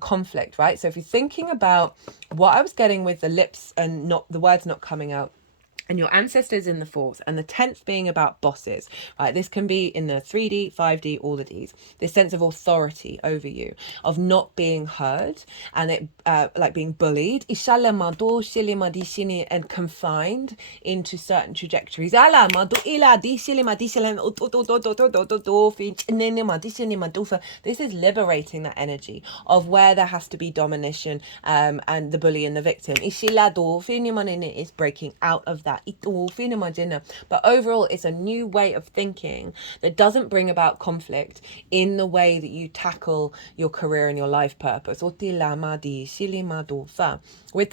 conflict, right? So if you're thinking about what I was getting with the lips and not the words not coming out, and your ancestors in the fourth, and the 10th being about bosses, right? This can be in the 3D, 5D, all the Ds. This sense of authority over you, of not being heard, and it like being bullied, and confined into certain trajectories. This is liberating that energy of where there has to be domination and the bully and the victim. Is breaking out of that. But overall, it's a new way of thinking that doesn't bring about conflict in the way that you tackle your career and your life purpose. With the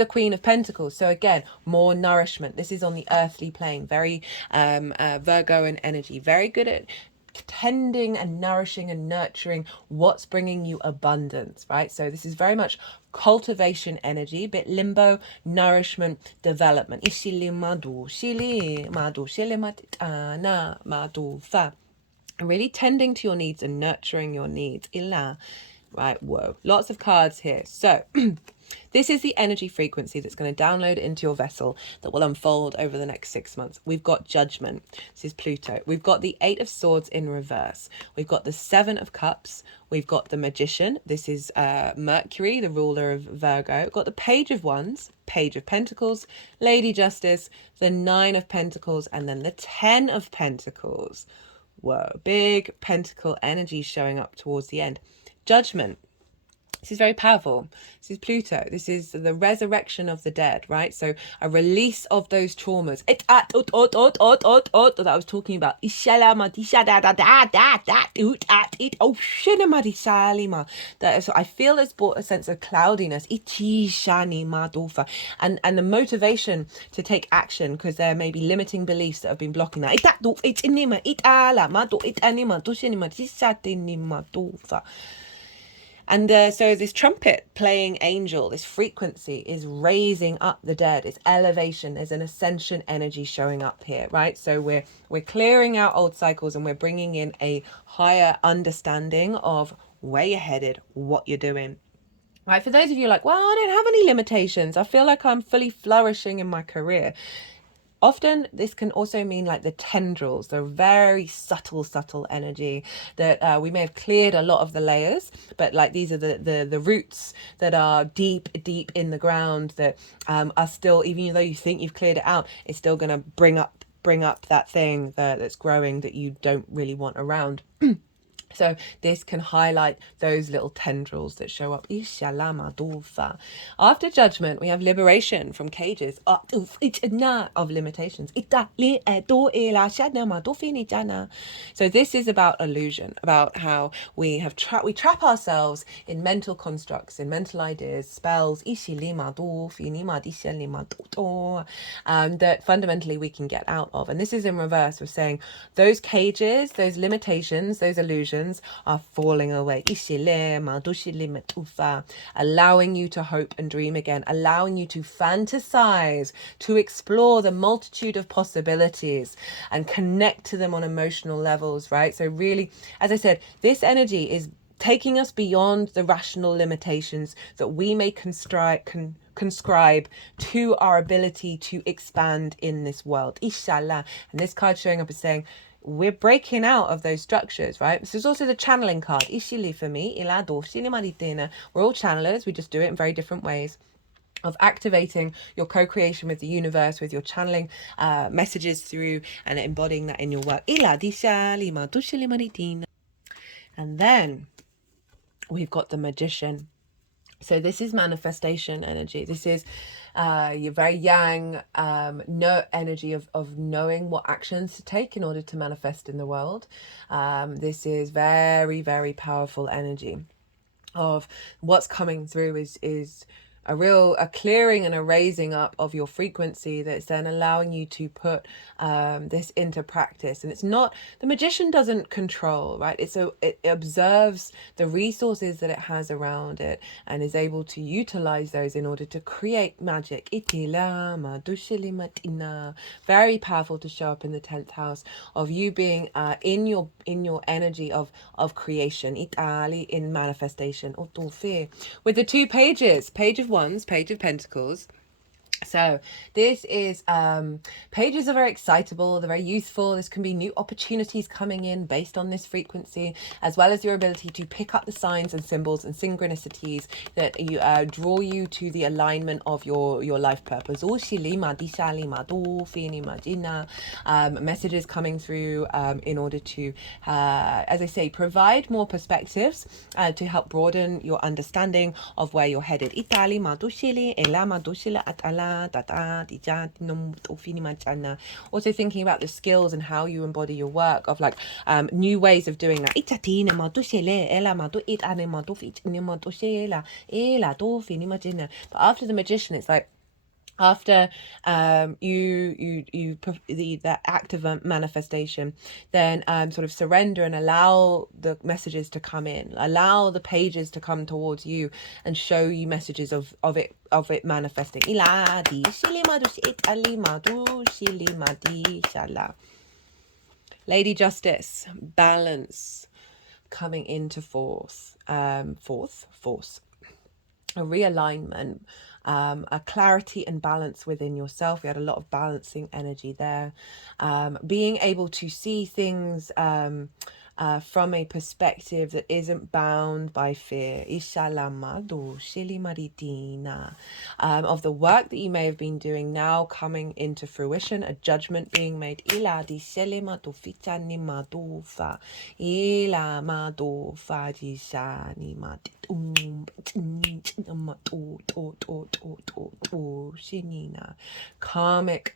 Queen of Pentacles, so again, more nourishment. This is on the earthly plane, very Virgo and energy, very good at tending and nourishing and nurturing what's bringing you abundance, right? So this is very much cultivation energy, bit limbo, nourishment, development. Really tending to your needs and nurturing your needs. Right, whoa, lots of cards here. So This is the energy frequency that's going to download into your vessel that will unfold over the next 6 months. We've got Judgment. This is Pluto. We've got the Eight of Swords in reverse. We've got the Seven of Cups. We've got the Magician. This is Mercury, the ruler of Virgo. We've got the Page of Wands, Page of Pentacles, Lady Justice, the Nine of Pentacles, and then the 10 of Pentacles. Whoa, big pentacle energy showing up towards the end. Judgment. This is very powerful. This is Pluto. This is the resurrection of the dead, right? So a release of those traumas that I was talking about. So I feel it's brought a sense of cloudiness. And the motivation to take action, because there may be limiting beliefs that have been blocking that. And so this trumpet playing angel, this frequency is raising up the dead. It's elevation. There's an ascension energy showing up here, right? So we're clearing out old cycles and we're bringing in a higher understanding of where you're headed, what you're doing. Right, for those of you like, well, I don't have any limitations. I feel like I'm fully flourishing in my career. Often this can also mean like the tendrils, the very subtle energy that we may have cleared a lot of the layers, but like these are the roots that are deep in the ground that are still, even though you think you've cleared it out, it's still going to bring up that thing that's growing that you don't really want around. So this can highlight those little tendrils that show up. After Judgment, we have liberation from cages of limitations. So this is about illusion, about how we have we trap ourselves in mental constructs, in mental ideas, spells, that fundamentally we can get out of. And this is in reverse. We're saying those cages, those limitations, those illusions are falling away, allowing you to hope and dream again, allowing you to fantasize, to explore the multitude of possibilities and connect to them on emotional levels, right? So really, as I said, this energy is taking us beyond the rational limitations that we may conscribe to our ability to expand in this world. Inshallah. And this card showing up is saying, we're breaking out of those structures, right? This is also the channeling card. Ishili for me. We're all channelers. We just do it in very different ways of activating your co-creation with the universe, with your channeling messages through and embodying that in your work. And then we've got the Magician. So this is manifestation energy. This is your very yang energy of knowing what actions to take in order to manifest in the world. This is very, very powerful energy of what's coming through is a clearing and a raising up of your frequency that's then allowing you to put this into practice. And it's not, the Magician doesn't control, right? It observes the resources that it has around it and is able to utilize those in order to create magic. Very powerful to show up in the 10th house of you being in your energy of creation, in manifestation. With the two pages, Page of Wands, Page of Pentacles. So this is pages are very excitable, they're very youthful. This can be new opportunities coming in based on this frequency, as well as your ability to pick up the signs and symbols and synchronicities that you draw you to the alignment of your life purpose. Messages coming through in order to as I say, provide more perspectives to help broaden your understanding of where you're headed. Also thinking about the skills and how you embody your work, of like new ways of doing that. But after the Magician, it's like, after the act of manifestation, then sort of surrender and allow the messages to come in, allow the pages to come towards you and show you messages of it manifesting. Lady Justice, balance coming into force. a realignment, a clarity and balance within yourself. We had a lot of balancing energy there. Being able to see things from a perspective that isn't bound by fear. Of the work that you may have been doing now coming into fruition, a judgment being made. Karmic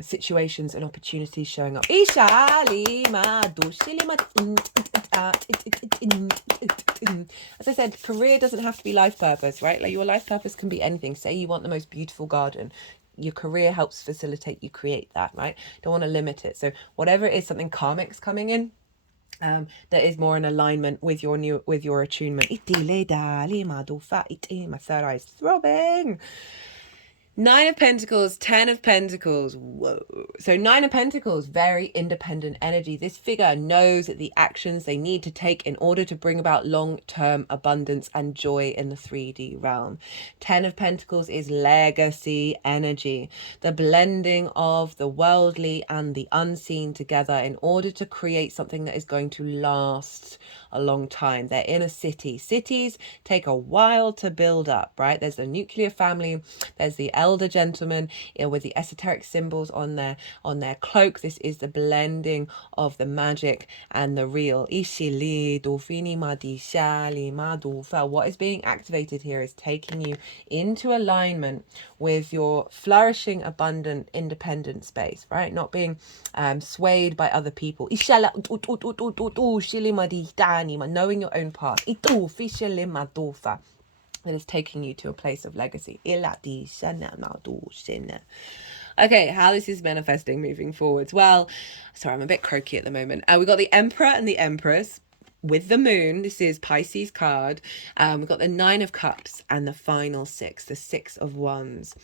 situations and opportunities showing up. As I said, career doesn't have to be life purpose, right? Like your life purpose can be anything. Say you want the most beautiful garden. Your career helps facilitate you create that, right? Don't want to limit it. So whatever it is, something karmic's coming in, that is more in alignment with your attunement. My third eye is throbbing. 9 of Pentacles, 10 of Pentacles. Whoa. So 9 of Pentacles, very independent energy. This figure knows that the actions they need to take in order to bring about long-term abundance and joy in the 3D realm. 10 of Pentacles is legacy energy. The blending of the worldly and the unseen together in order to create something that is going to last a long time. They're in a city. Cities take a while to build up, right? There's the nuclear family. There's the elder gentleman with the esoteric symbols on their cloak. This is the blending of the magic and the real. What is being activated here is taking you into alignment with your flourishing, abundant, independent space, right? Not being swayed by other people. Knowing your own path. That is taking you to a place of legacy. Okay, how this is manifesting moving forwards. Well, sorry, I'm a bit croaky at the moment. We got the Emperor and the Empress with the moon. This is Pisces card. We've got the 9 of Cups and the final 6, the 6 of Wands.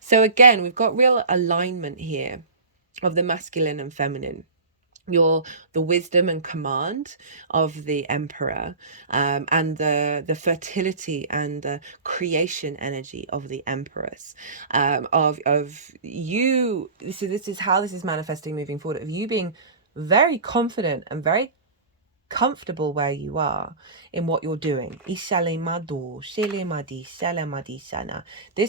So again, we've got real alignment here of the masculine and feminine. The wisdom and command of the Emperor, and the fertility and the creation energy of the Empress, of you. This is how this is manifesting moving forward, of you being very confident and very comfortable where you are in what you're doing. This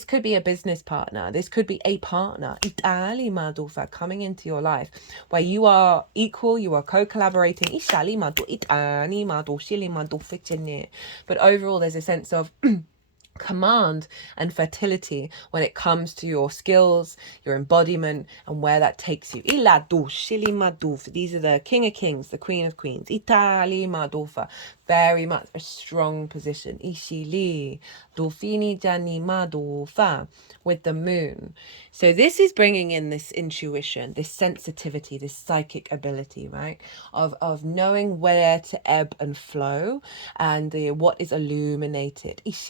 could be a business partner. This could be a partner coming into your life where you are equal, you are co-collaborating. But overall, there's a sense of command and fertility when it comes to your skills, your embodiment, and where that takes you. These are the King of Kings, the Queen of Queens. Very much a strong position. With the moon. So this is bringing in this intuition, this sensitivity, this psychic ability, right? Of knowing where to ebb and flow, and what is illuminated. This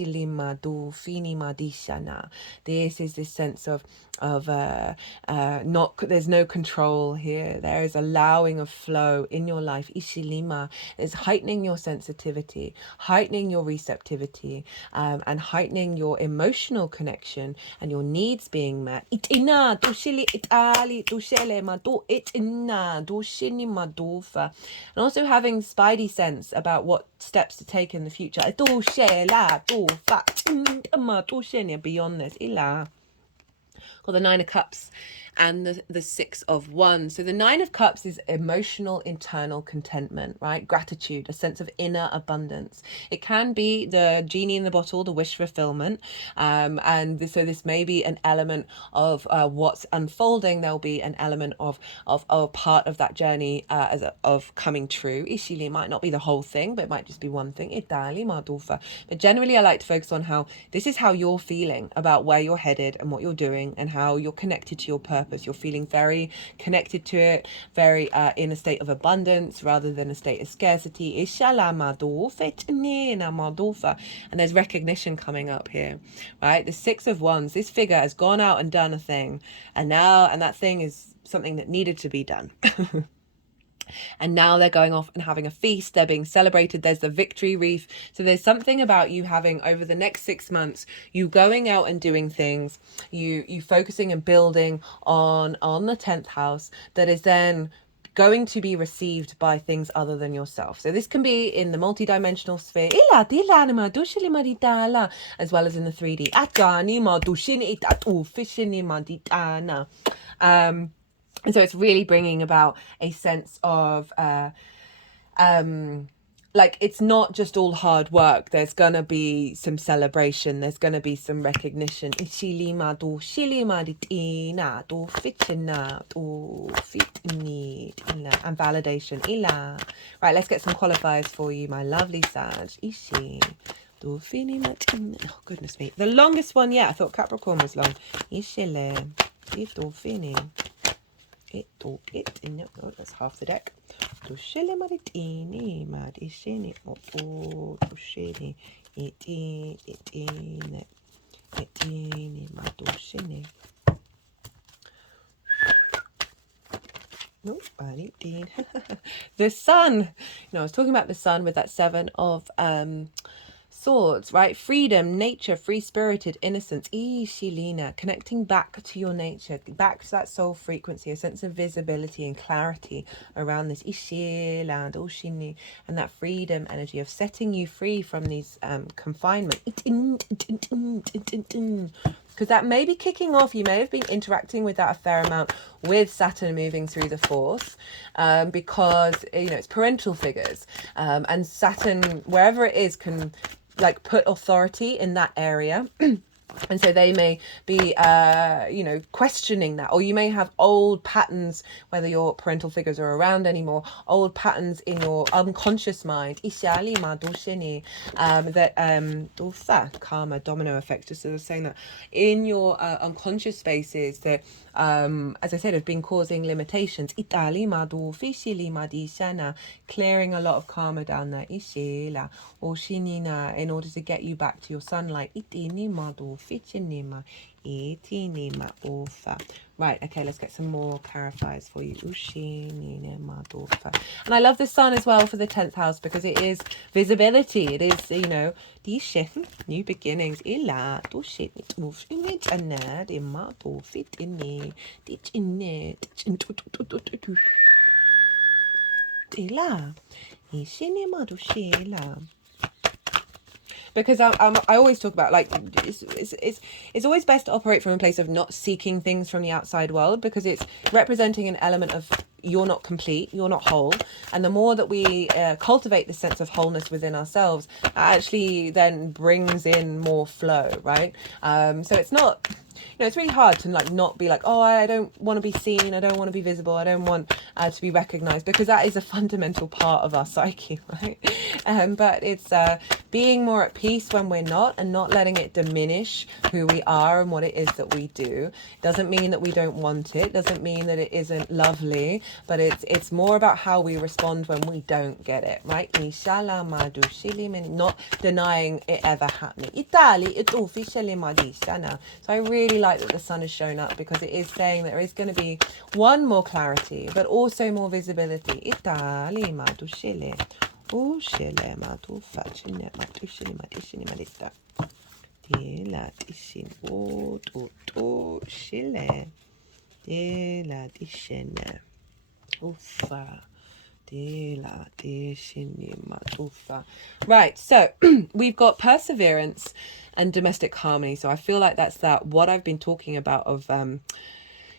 is this sense of not, there's no control here. There is allowing of flow in your life. Ishilima is heightening your sensitivity, heightening your receptivity, and heightening your emotional connection and your needs being met. And also having spidey sense about what steps to take in the future. Beyond this. Got the 9 of Cups and the 6 of Wands. So the 9 of Cups is emotional, internal contentment, right? Gratitude, a sense of inner abundance. It can be the genie in the bottle, the wish fulfillment. So this may be an element of what's unfolding. There'll be an element of part of that journey of coming true. It might not be the whole thing, but it might just be one thing. But generally, I like to focus on how this is how you're feeling about where you're headed and what you're doing and how you're connected to your purpose. You're feeling very connected to it, very in a state of abundance rather than a state of scarcity. And there's recognition coming up here, right? The 6 of Wands, this figure has gone out and done a thing, and that thing is something that needed to be done. And now they're going off and having a feast. They're being celebrated. There's the victory wreath. So there's something about you having, over the next 6 months, you going out and doing things, you focusing and building on the 10th house, that is then going to be received by things other than yourself. So this can be in the multidimensional sphere, as well as in the 3D. And so it's really bringing about a sense of like, it's not just all hard work. There's gonna be some celebration, there's gonna be some recognition, and validation. Right, let's get some qualifiers for you, my lovely Sag. Oh, goodness me, the longest one yet. I thought Capricorn was long. Oh, that's half the deck. The sun. I was talking about the sun with that 7 of swords, right? Freedom, nature, free-spirited, innocence. Shilina, connecting back to your nature, back to that soul frequency, a sense of visibility and clarity around this and that freedom energy of setting you free from these confinement. Because that may be kicking off. You may have been interacting with that a fair amount with Saturn moving through the 4th, because it's parental figures, and Saturn, wherever it is, can like put authority in that area. And so they may be, questioning that, or you may have old patterns, whether your parental figures are around anymore, old patterns in your unconscious mind. That karma domino effect, just sort of saying that in your unconscious spaces that, as I said, have been causing limitations. Clearing a lot of karma down there. In order to get you back to your sunlight. Right, okay, let's get some more clarifiers for you. And I love the sun as well for the 10th house, because it is visibility. It is, new beginnings. Because I always talk about, like, it's always best to operate from a place of not seeking things from the outside world, because it's representing an element of you're not complete, you're not whole. And the more that we cultivate this sense of wholeness within ourselves, actually then brings in more flow, right? So it's not, it's really hard to like not be like, oh, I don't want to be seen, I don't want to be visible, I don't want to be recognized, because that is a fundamental part of our psyche, right? But it's being more at peace when we're not, and not letting it diminish who we are and what it is that we do. Doesn't mean that we don't want it, doesn't mean that it isn't lovely, but it's more about how we respond when we don't get it, right? Not denying it ever happening. So I really like that the sun has shown up, because it is saying that there is going to be one, more clarity, but also more visibility. Right, so we've got perseverance and domestic harmony. So I feel like that's what I've been talking about, of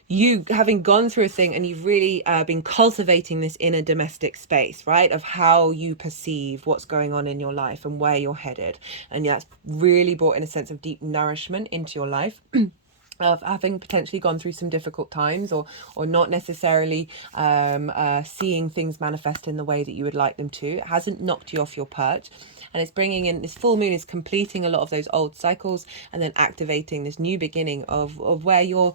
you having gone through a thing, and you've really been cultivating this inner domestic space, right, of how you perceive what's going on in your life and where you're headed. And that's really brought in a sense of deep nourishment into your life. Of having potentially gone through some difficult times, or not necessarily seeing things manifest in the way that you would like them to. It hasn't knocked you off your perch, and it's bringing in, this full moon is completing a lot of those old cycles, and then activating this new beginning of where you're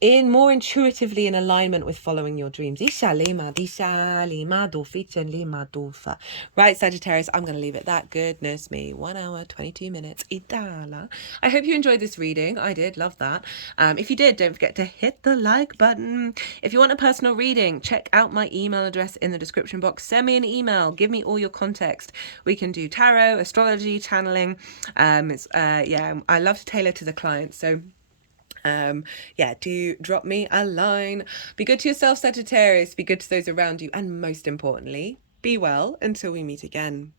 in more intuitively in alignment with following your dreams. Right, Sagittarius, I'm going to leave it that. Goodness me, 1 hour, 22 minutes. I hope you enjoyed this reading. I did, love that. If you did, don't forget to hit the like button. If you want a personal reading, check out my email address in the description box. Send me an email, give me all your context. We can do tarot, astrology, channeling. Yeah, I love to tailor to the client. So yeah, do drop me a line. Be good to yourself, Sagittarius. Be good to those around you. And most importantly, be well until we meet again.